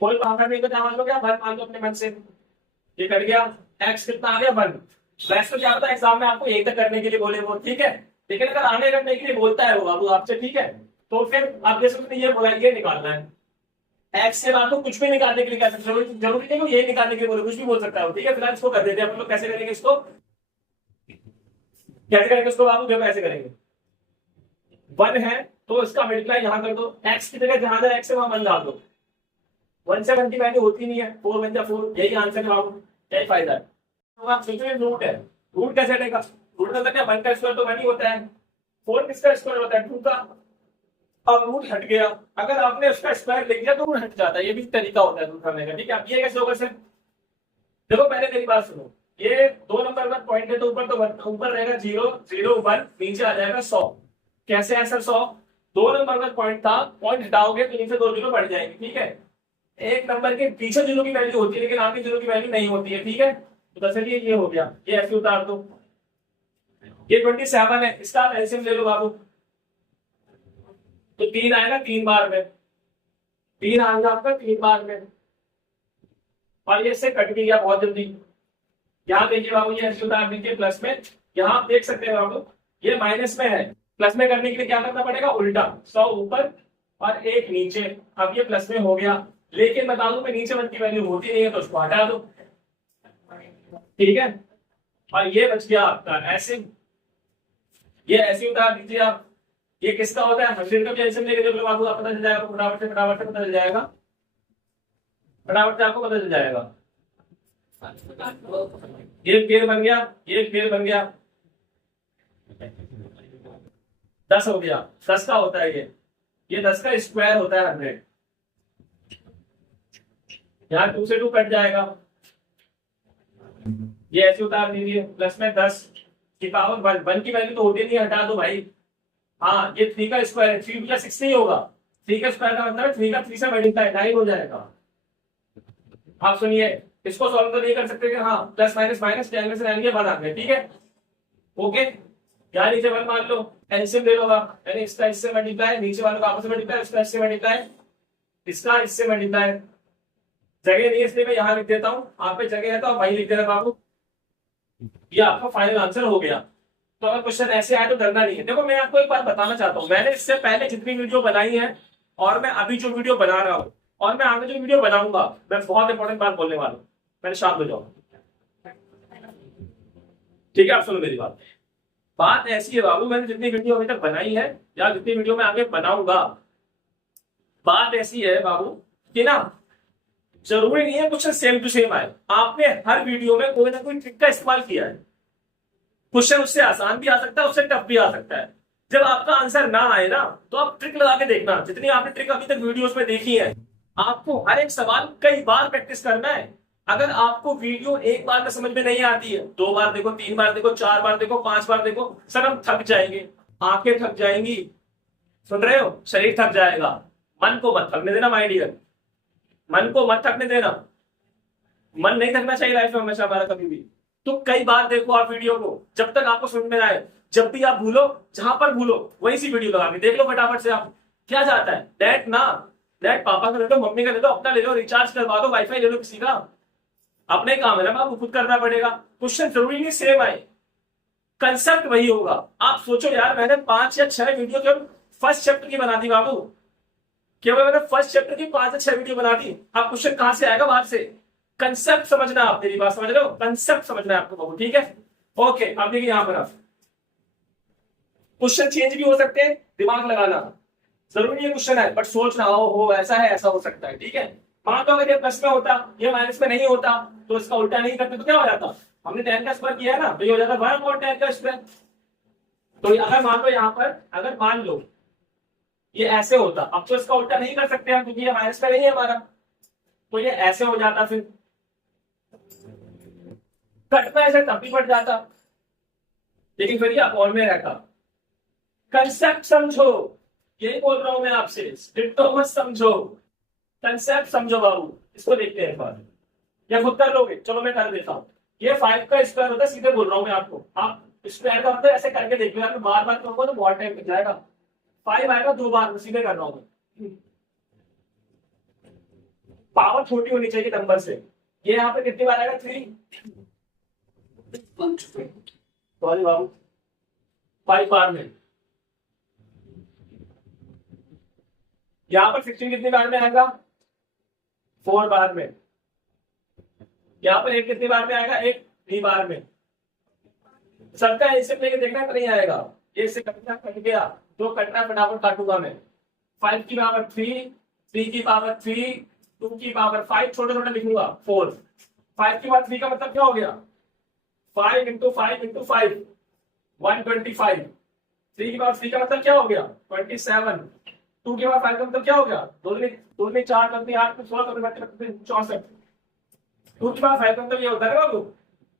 कोई बाहर नहीं, तो क्या मान लो, क्या वन मान लो अपने मन से, ये कर गया, एक्स कितना आ गया 1। वैसे तो क्या होता है एग्जाम में आपको एक तक करने के लिए बोले वो, ठीक है, लेकिन अगर आने करने के लिए बोलता है वो बाबू आपसे, ठीक है, तो फिर आप जैसे उसने ये बोला ये निकालना है, एक्स से आपको कुछ भी निकालने के लिए कह सकते हो, जरूरी नहीं ये निकालने के लिए बोले, कुछ भी बोल सकता है, ठीक है। फिलहाल इसको कर देते हैं अपन लोग, कैसे करेंगे इसको, कैसे करेंगे इसको बाबू, देखो कैसे करेंगे, 1 है तो इसका मल्टीप्लाई यहाँ कर दो, एक्स की जगह जहां एक्स है वहां 1 डाल दो, 1 से 1 की वैल्यू होती नहीं है, 4 1 4, यही आंसर है बाबू, यही फायदा है। तो आप सोचो रूट है, रूट कैसे हटेगा, रूट मतलब क्या, 1 का स्क्वायर तो 1 ही होता है, 4 किसका स्क्वायर होता है 2 का, अब रूट हट गया, अगर आपने उसका स्क्वायर लिख दिया तो रूट हट जाता है, ये भी तरीका होता है रूट करने का, ठीक है। अब ये कैसे होगा सर, देखो पहले मेरी बात सुनो, ये 2 नंबर का पॉइंट है तो ऊपर तो ऊपर रहेगा 0 0 1, नीचे आ जाएगा 100, कैसे है सर 100, 2 नंबर का पॉइंट था, पॉइंट हटाओगे तो नीचे 2 जीरो बढ़ जाएंगे, ठीक है। एक नंबर के पीछे जीरो की वैल्यू होती है लेकिन आगे जीरो की वैल्यू नहीं होती है, ठीक है। तो चलिए ये हो गया, ये ऐसे उतार दो, ये 27 है, इसका आप एलसीएम ले लो बाबू, तो 3 आएगा 3 बार में, 3 आएगा आपका 3 बार में, और ये इससे कट भी गया बहुत जल्दी। यहाँ देखिए बाबू ये ऐसे उतार दीजिए प्लस में, यहाँ आप देख सकते हैं बाबू ये माइनस में है, प्लस में करने के लिए क्या करना पड़ेगा, उल्टा 100 ऊपर और 1 नीचे, अब ये प्लस में हो गया, लेकिन बता दूं मैं नीचे 1 की वैल्यू होती नहीं है तो उसको हटा दो, ठीक है। और ये बच गया आपका ऐसे, ये ऐसे उतार दीजिए आप, ये किसका होता है 100 का भी ऐसे लेके देख लो बाबू, आप पता चल जाएगा, फटाफट से पता चल जाएगा, फटाफट से आपको पता चल जाएगा। ये पेड़ बन गया, ये पेड़ बन गया, 10 हो गया, 10 का होता है ये 10 का स्क्वायर होता है 100, यहाँ 2 से 2 कट जाएगा, ये ऐसे उतार दीजिए प्लस में 10 की पावर 1 की वैल्यू तो होती नहीं, हटा दो भाई। हाँ ये 3 का स्क्वायर है, 3 का 6 नहीं होगा, 3 का स्क्वायर का मतलब 3 का 3 से मल्टीप्लाई 9 हो जाएगा। आप सुनिए इसको सॉल्व तो नहीं कर सकते कि हाँ प्लस माइनस माइनस से जाएंगे 1 आ गए, ठीक है ओके। यहाँ नीचे 1 मान लो, एलसीएम ले लो आप, यानी इसका इससे मल्टीप्लाई, नीचे वालों का आपस में मल्टीप्लाई, इसका इससे मल्टीप्लाई, इसका इससे मल्टीप्लाई, जगह नहीं इसलिए मैं यहाँ लिख देता हूँ, आप पे जगह है तो आप वहीं लिख देना बाबू, ये आपका फाइनल आंसर हो गया। तो अगर क्वेश्चन ऐसे आए तो डरना नहीं है। देखो मैं आपको एक बात बताना चाहता हूँ, मैंने इससे पहले जितनी वीडियो बनाई है और मैं अभी जो वीडियो बना रहा हूँ और मैं आगे जो वीडियो बनाऊंगा, मैं बहुत इंपॉर्टेंट बात बोलने वाला हूँ, मैंने शांत हो जाओ, ठीक है। आप सुनो मेरी बात, बात ऐसी है बाबू, मैंने जितनी वीडियो अभी तक बनाई है या जितनी वीडियो मैं आगे बनाऊंगा, बात ऐसी है बाबू कि ना जरूरी नहीं है क्वेश्चन सेम टू सेम आए, आपने हर वीडियो में कोई ना कोई ट्रिक का इस्तेमाल किया है, क्वेश्चन उससे आसान भी आ सकता है, उससे टफ भी आ सकता है, जब आपका आंसर ना आए ना, तो आप ट्रिक लगा के देखना, जितनी आपने ट्रिक अभी तक वीडियोस में देखी है, आपको हर एक सवाल कई बार प्रैक्टिस करना है। अगर आपको वीडियो एक बार में समझ में नहीं आती है, 2 बार देखो, 3 बार देखो, 4 बार देखो, 5 बार देखो, सर हम थक जाएंगे, आंखें थक जाएंगी, सुन रहे हो, शरीर थक जाएगा। मन को मत थकने देना माय डियर, मन को मत थकने देना। मन नहीं थकना चाहिए लाइफ में हमेशा हमारा कभी भी। तो कई बार देखो आप वीडियो को, जब तक आपको समझ में आए। जब भी आप भूलो, जहां पर भूलो वहीं सी वीडियो लगा के देख लो फटाफट से। आप क्या जाता है, नेट ना, नेट पापा का ले लो, मम्मी का ले लो, अपना ले लो, रिचार्ज करवा दो, वाईफाई ले लो किसी का, अपने काम है ना, आपको खुद करना पड़ेगा। क्वेश्चन जरूरी नहीं सेम आए, कंसेप्ट वही होगा। आप सोचो यार, मैंने 5 या 6 वीडियो केवल फर्स्ट चैप्टर की बना दी बाबू, केवल मैंने फर्स्ट चैप्टर की 5 या 6 वीडियो बना दी। आप क्वेश्चन कहां से आएगा, बाहर से। कंसेप्ट समझना, आप मेरी बात समझ रहे हो, कंसेप्ट समझना है आपको बाबू, ठीक है। ओके, अब देखिए यहां पर आप क्वेश्चन चेंज भी हो सकते हैं, दिमाग लगाना जरूरी है क्वेश्चन है, बट सोचना हो ऐसा है, ऐसा हो सकता है, ठीक है। मान लो अगर ये प्लस में होता, ये माइनस में नहीं होता, तो इसका उल्टा नहीं करते तो क्या हो जाता, हमने 10 का स्क्वायर किया है ना, तो ये हो जाता 1/10 का स्क्वायर। तो अगर मान लो यहां पर, अगर मान लो ये ऐसे होता, अब तो इसका उल्टा नहीं कर सकते हम क्योंकि ये माइनस में नहीं है हमारा, तो ये ऐसे हो जाता, फिर कटना ऐसे तब भी कट जाता, लेकिन फिर ये अपॉन में रहता। कंसेप्ट समझो, यही बोल रहा हूं मैं आपसे, डिट्टो मत समझो, कंसेप्ट समझो बाबू। इसको देखते हैं एक बार, या खुद कर लोगे, चलो मैं कर देता हूं। ये 5 का स्क्वायर होता है, सीधे बोल रहा हूं मैं आपको, आप स्क्वायर का मतलब ऐसे करके देख लो, बार बार करूंगा तो बहुत टाइम लग जाएगा। 5 आएगा 2 बार में, सीधे कर रहा हूं। पावर छोटी होनी चाहिए नंबर से। ये यहाँ पे कितनी बार आएगा, 3, सॉरी बाबू, 5 बार में। यहाँ पर 16 कितनी बार में आएगा, 4 बार में। यहाँ पर 8 कितनी बार में आएगा, 8 3 बार में। सबका ऐसे लेके देखना तो नहीं आएगा, ये इससे कटना कट गया, तो कटना फटाफट काटूंगा मैं। 5 की पावर 3, 3 की पावर 3, 2 की पावर 5, छोटे छोटे लिखूंगा 4। 5 की पावर 3 का मतलब क्या हो गया, 5 इंटू 5 इंटू 5, 125। 3 की पावर 3 का मतलब क्या हो गया, 27। 2 की पावर 5 का मतलब क्या हो गया, 2 में 4 करते 8 में 16 करते 64। 2 की पावर 5 का मतलब ये होता है ना बाबू,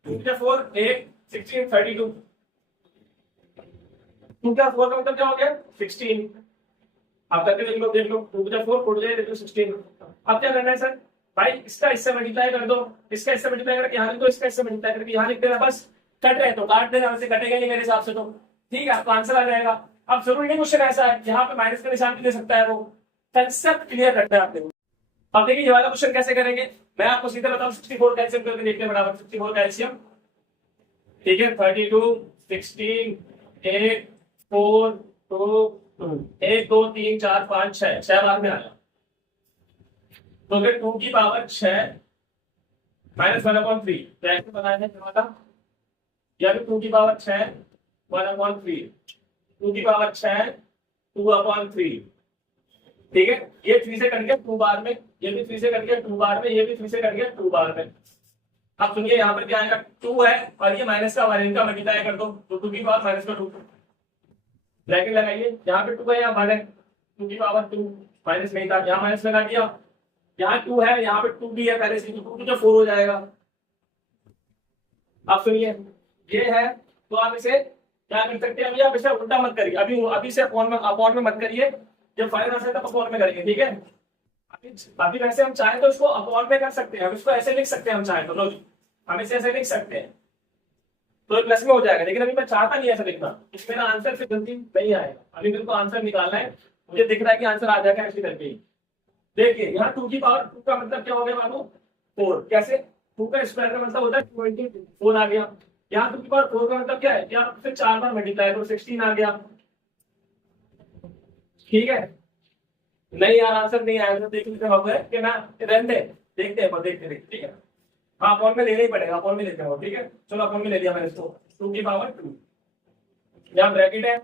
2 के 4 8 16 32। 2 का 4 का मतलब क्या हो गया, 16। आप करके देख लो, 2 का 4 4 जाए देखो 16। अब क्या करना है सर, भाई इसका इससे मल्टीप्लाई कर दो, इसका इससे मल्टीप्लाई करके यहाँ लिख दो, इसका इससे मल्टीप्लाई करके यहाँ लिख देना, बस। कट रहे तो काट देना, वैसे कटेगा नहीं मेरे हिसाब से, तो ठीक है, आपका आंसर आ जाएगा। अब जरूरी नहीं क्वेश्चन ऐसा है, यहाँ पे माइनस का निशान भी दे सकता है, वो कंसेप्ट क्लियर रखना है आपने। अब देखिए ये वाला क्वेश्चन कैसे करेंगे, मैं आपको सीधे बताऊं, 64 कैल्शियम करके देखते हैं बराबर 64 कैल्शियम, ठीक है। 32 16 8 4 2 1 2 3 4 5 6 बार में आया, तो फिर 2 की पावर 6 माइनस 1/3, तो ऐसे बनाया है जवाब, या फिर 2 की पावर 6 1/3, 2 की पावर 6 2/3, ठीक है। ये 3 से कट गया 2 बार में, ये भी 3 से कट गया 2 बार में, ये भी 3 से कट गया 2 बार में। अब सुनिए यहाँ पर क्या आएगा, 2 है और ये माइनस का इनका मल्टीप्लाई कर दो, तो 2 की पावर माइनस का 2, ब्रैकेट लगाइए, यहाँ पे 2 है, यहाँ पर है 2 की पावर 2, माइनस नहीं था, यहाँ माइनस लगा दिया, यहाँ 2 है, यहाँ पे 2 भी है पहले से, 2 तो 4 हो जाएगा। अब सुनिए ये है, तो आप इसे क्या कर सकते हैं, अभी आप इसे उल्टा मत करिए, अभी से अपॉन में मत करिए, जब 5 आ जाए तब अपॉन में करेंगे, ठीक है। अभी वैसे हम चाहें तो इसको अपॉन में कर सकते हैं, हम इसको ऐसे लिख सकते हैं, हम चाहें तो लो जी, हम इसे ऐसे लिख सकते हैं, तो प्लस में हो जाएगा, लेकिन अभी मैं चाहता नहीं ऐसा लिखना, मेरा आंसर से जल्दी नहीं आएगा, अभी मेरे को आंसर निकालना है, मुझे दिख रहा है कि आंसर आ जाएगा ऐसे करके ही। देखिए यहाँ 2 की पावर 2 का मतलब क्या हो गया मानो 4, कैसे, 2 का स्क्वायर का मतलब होता है 24 आ गया, यहाँ 2 की पावर 4 का मतलब क्या है, यहाँ फिर 4 बार मल्टीप्लाई करो 16 आ गया, ठीक है। नहीं यार आंसर नहीं आया तो देख लेते हैं कि ना, रहने देखते हैं, देखते ठीक है। हाँ अपॉन में लेना ही पड़ेगा, अपॉन में लेते हैं, ठीक है। चलो अपॉन में ले लिया मैंने इसको, 2 की पावर 2, यहाँ ब्रैकेट है,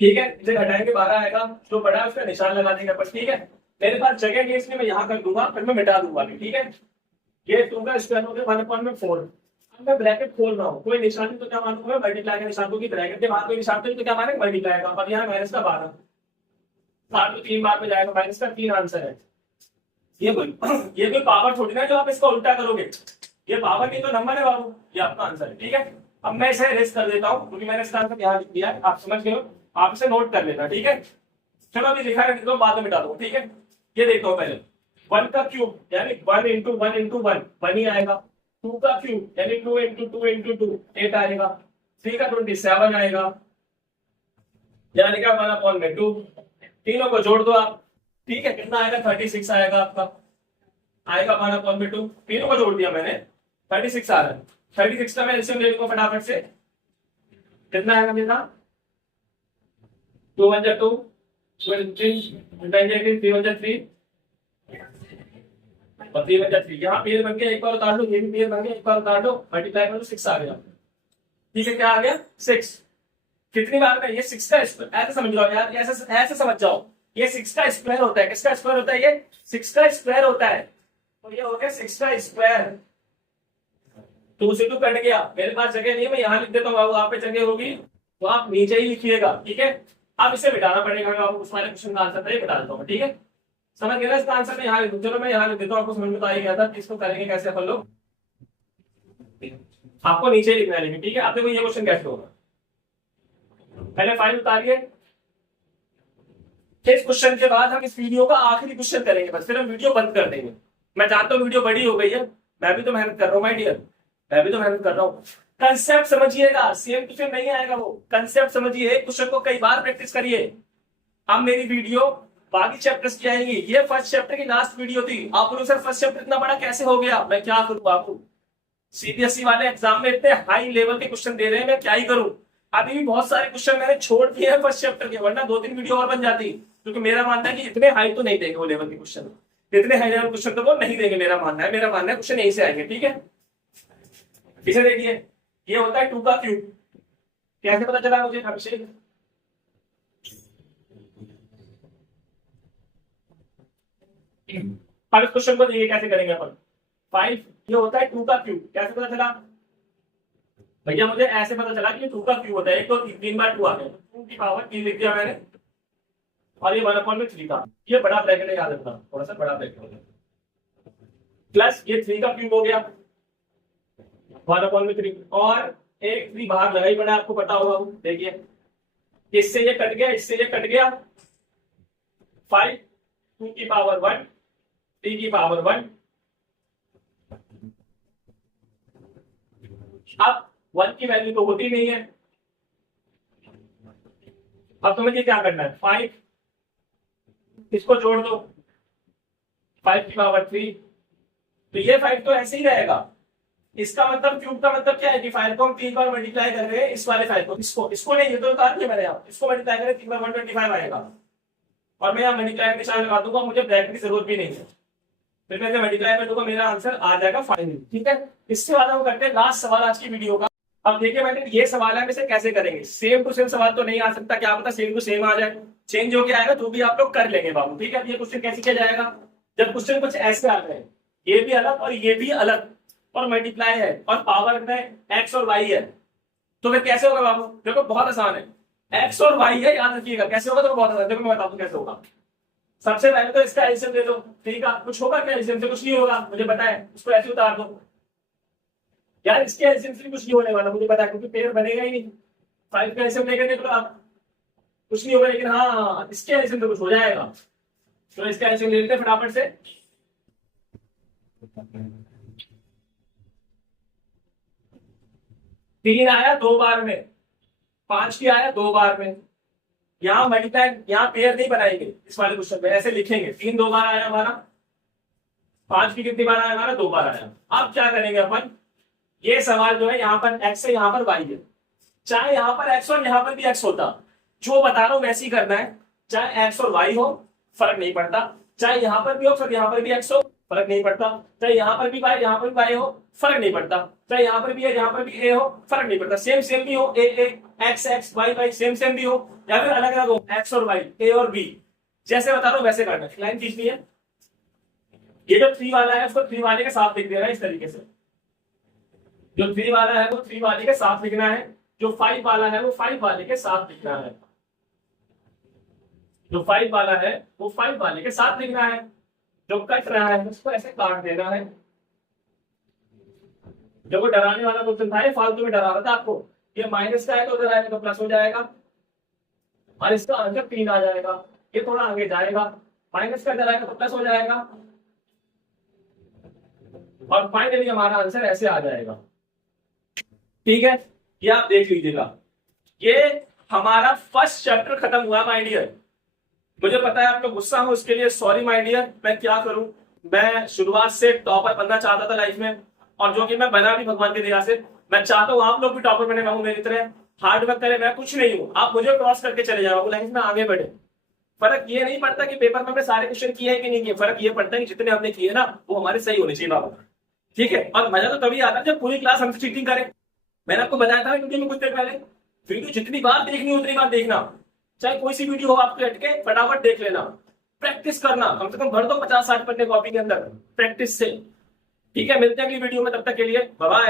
ठीक है। इसे घटाएंगे 12 आएगा, जो बड़ा है उसका निशान लगा देंगे बस, ठीक है। मेरे पास जगह नहीं इसलिए मैं यहाँ कर दूंगा, फिर मैं मिटा दूंगा, ठीक है। ये 2 का स्क्वायर हो गया 1/4। मैं ब्रैकेट खोल रहा हूँ, कोई निशान तो क्या मानूंगा, मल्टीप्लाई का निशान, क्योंकि ब्रैकेट के बाद कोई निशान तो क्या मानेंगे, मल्टीप्लाई का। और यहाँ माइनस का 12, 7 तो 3 बार में जाएगा, माइनस का 3 आंसर है। ये कोई पावर थोड़ी ना जो आप इसका उल्टा करोगे, ये पावर की तो नंबर है बाबू, ये आपका आंसर है। ठीक है, अब मैं इसे रेस कर देता हूँ क्योंकि मैंने इसका आंसर यहाँ लिख दिया है, आप समझ गए हो, आप इसे नोट कर लेना। ठीक है, चलो अभी लिखा है तो बाद में मिटा दो। ठीक है, ये देखता हूँ पहले, 1 का क्यूब यानी 1 इंटू 1 इंटू 1 1 ही आएगा। 2 का क्यूब यानी 2 इंटू 2 इंटू 2 8 आएगा। 3 का 27 आएगा, यानी क्या 1/2। तीनों को जोड़ दो आप, ठीक है, कितना आएगा 36 आएगा आपका, आएगा 1/2। तीनों को जोड़ दिया मैंने, 36 आ रहा है। 36 का मैं एलसीएम ले लूंगा फटाफट से, कितना आएगा मेरा 2 1 2 3 1 3 और 3 1 3। यहाँ पेयर बन गया, एक बार उतार दो, ये भी पेयर बन गया, एक बार उतार दो, मल्टीप्लाई करो 6 आ गया। ठीक है, क्या आ गया 6। कितनी बार में ये 6 का स्क्वायर, ऐसे समझ जाओ यार, ऐसे समझ जाओ, ये 6 का स्क्वायर होता है। किसका स्क्वायर होता है, ये 6 का स्क्वायर होता है। तो ये हो गया 6 का स्क्वायर। 2 से 2 कट गया, मेरे पास जगह नहीं है, मैं यहाँ लिख देता हूँ बाबू, आप पे जगह होगी तो आप नीचे ही लिखिएगा। ठीक है, अब इसे मिटाना पड़ेगा बाबू, उस वाले क्वेश्चन का आंसर था, ये मिटा देता हूँ। ठीक है, समझ गया ना इसका आंसर, मैं यहाँ लिख दूँ। चलो मैं यहाँ लिख देता हूँ, आपको समझ में तो आ ही गया था इसको करेंगे कैसे अपन लोग। आपको नीचे लिखना है लेकिन, ठीक है, आप देखो ये क्वेश्चन कैसे होगा। पहले फाइल उतारिए, इस क्वेश्चन के बाद हम इस वीडियो का आखिरी क्वेश्चन करेंगे, बस फिर हम वीडियो बंद कर देंगे। मैं जानता हूँ वीडियो बड़ी हो गई है, मैं भी तो मेहनत कर रहा हूँ माय डियर, मैं भी तो मेहनत कर रहा हूँ। कंसेप्ट समझिएगा, सेम टू सेम नहीं आएगा वो, कंसेप्ट समझिए, क्वेश्चन को कई बार प्रैक्टिस करिए। अब मेरी वीडियो बाकी चैप्टर्स की आएंगी, ये फर्स्ट चैप्टर की लास्ट वीडियो थी। आप लोग सर फर्स्ट चैप्टर इतना बड़ा कैसे हो गया, मैं क्या करूँ बाबू, सीबीएसई वाले एग्जाम में इतने हाई लेवल के क्वेश्चन दे रहे हैं, मैं क्या ही करूँ। अभी भी बहुत सारे क्वेश्चन मैंने छोड़ दिए हैं फर्स्ट चैप्टर के, वरना 2-3 वीडियो और बन जाती, क्योंकि मेरा मानना है कि इतने हाई तो नहीं देंगे वो लेवल के क्वेश्चन, इतने हाई लेवल क्वेश्चन तो वो नहीं देंगे, मेरा मानना है क्वेश्चन यहीं से आएंगे। ठीक है, इसे देखिए, ये होता है 2 का क्यूब, कैसे पता चला मुझे अभिषेक, अब इस क्वेश्चन को देखिए कैसे करेंगे अपन। 5 ये होता है 2 का क्यूब, कैसे पता चला भैया, मुझे ऐसे पता चला कि 2 का क्यूब होता है, एक तो 3 बार 2 आ गया, 2 की पावर 3 लिख दिया मैंने, और ये 1/3 का, ये बड़ा ब्रैकेट है, याद रखना थोड़ा सा बड़ा ब्रैकेट हो गया, प्लस ये 3 का क्यूब हो गया 1/3, और एक 3 बाहर लगा ही पड़ा, आपको पता होगा। देखिए इससे ये कट गया, इससे ये कट गया, 5 2 की पावर 1 3 की पावर 1। अब 1 की वैल्यू तो होती नहीं है, अब तुम्हें क्या करना है, 5 इसको जोड़ दो, 5 की पावर 3, तो ये 5 तो ऐसे ही रहेगा। इसका मतलब क्यूब का मतलब क्या है कि 5 को हम 3 बार मल्टीप्लाई कर रहे हैं, इस वाले 5 को, इसको नहीं, ये तो उतार दिया मैंने, यहाँ इसको मल्टीप्लाई करें 3 बार 125 आएगा, और मैं यहाँ मल्टीप्लाई के निशान लगा दूंगा, मुझे ब्रैकेट की जरूरत भी नहीं है, फिर मैं मल्टीप्लाई कर दूंगा, मेरा आंसर आ जाएगा फाइनल। ठीक है, इसके बाद हम करते हैं लास्ट सवाल आज की वीडियो का। अब देखिए मैंने ये सवाल है, हम इसे कैसे करेंगे, सेम टू सेम सवाल तो नहीं आ सकता, क्या पता सेम टू सेम आ जाए, चेंज होके आएगा तो भी आप लोग कर लेंगे बाबू। ठीक है, ये क्वेश्चन कैसे किया जाएगा, जब क्वेश्चन कुछ ऐसे आता है, ये भी अलग और ये भी अलग, और मल्टीप्लाई है और पावर में एक्स और वाई है, तो फिर कैसे होगा बाबू, देखो बहुत आसान है, एक्स और वाई है, याद रखिएगा कैसे होगा, तो बहुत आसान, देखो मैं बता दूं कैसे होगा। सबसे पहले तो इसका एलसीएम दे दो, ठीक है, कुछ होगा क्या एलसीएम से, कुछ नहीं होगा, मुझे पता है, उसको ऐसे उतार दो यार, इसके एलसीएम से कुछ नहीं होने वाला, मुझे पता है, क्योंकि पेयर बनेगा ही नहीं। 5 का एलसीएम लेकर देख लो आप, कुछ नहीं होगा, लेकिन हाँ इसके एलसीएम से कुछ हो जाएगा, तो इसका एलसीएम ले लेते हैं फटाफट से। 3 आया 2 बार में, 5 भी आया 2 बार में, यहाँ मल्टीप्लाई, यहाँ पेयर नहीं बनाएंगे इस वाले क्वेश्चन में, ऐसे लिखेंगे 3 2 बार आया हमारा, 5 भी कितनी बार आया हमारा, 2 बार आया। अब क्या करेंगे अपन, ये सवाल जो है यहाँ पर एक्स है, यहाँ पर वाई है, चाहे यहाँ पर एक्स और यहाँ पर भी एक्स होता, जो बता रहा हूं वैसे ही करना है, चाहे एक्स और वाई हो फर्क नहीं पड़ता, चाहे यहाँ पर भी हो फिर यहाँ पर भी एक्स हो फर्क नहीं पड़ता, चाहे यहाँ पर भी वाई यहाँ पर भी वाई हो फर्क नहीं पड़ता, चाहे यहाँ पर भी है यहाँ पर भी ए हो फर्क नहीं पड़ता, सेम सेम भी हो, A A X X Y Y same same भी हो, या फिर अलग अलग हो, एक्स और वाई ए और बी, जैसे बता रहा हूं वैसे करना है। लाइन खींचनी है, ये जो 3 वाला है उसको 3 वाले के साथ लिख देना इस तरीके से, जो 3 वाला है वो 3 वाले के साथ लिखना है, जो 5 वाला है वो 5 वाले के साथ लिखना है, जो 5 वाला है वो 5 वाले के साथ लिखना है, जो कट रहा है उसको ऐसे काट देना है। जो वो डराने वाला क्वेश्चन था, ये फालतू में डरा रहा था आपको, ये माइनस का है तो उधर आएगा तो प्लस हो जाएगा और इसका आंसर 3 आ जाएगा। ये थोड़ा आगे जाएगा, माइनस का इधर आएगा तो प्लस हो जाएगा और फाइनली हमारा आंसर ऐसे आ जाएगा। ठीक है, ये आप देख लीजिएगा। ये हमारा फर्स्ट चैप्टर खत्म हुआ माय डियर। मुझे पता है आप लोग गुस्सा हो, उसके लिए सॉरी माय डियर। मैं क्या करूं, मैं शुरुआत से टॉपर बनना चाहता था लाइफ में, और जो कि मैं बना भी भगवान की दया से। मैं चाहता हूं आप लोग भी टॉपर बने, मैं हूं मेरी तरह हार्ड वर्क करें। मैं कुछ नहीं हूं, आप मुझे क्रॉस करके चले जाओ, लाइफ में आगे बढ़े। फर्क ये नहीं पड़ता कि पेपर में हमने सारे क्वेश्चन किए हैं कि नहीं किए, फर्क ये पड़ता है कि जितने हमने किए ना वो हमारे सही होने चाहिए बाबा। ठीक है, और मजा तो तभी आता है जब पूरी क्लास हमसे चीटिंग करे। मैंने आपको बताया था वीडियो में कुछ देर पहले, वीडियो जितनी बार देखनी उतनी बार देखना, चाहे कोई सी वीडियो हो आपको हटके फटाफट देख लेना, प्रैक्टिस करना, कम से कम भर दो 50-60 पन्ने कॉपी के अंदर प्रैक्टिस से। ठीक है, मिलते हैं अगली वीडियो में, तब तक के लिए बाय बाय।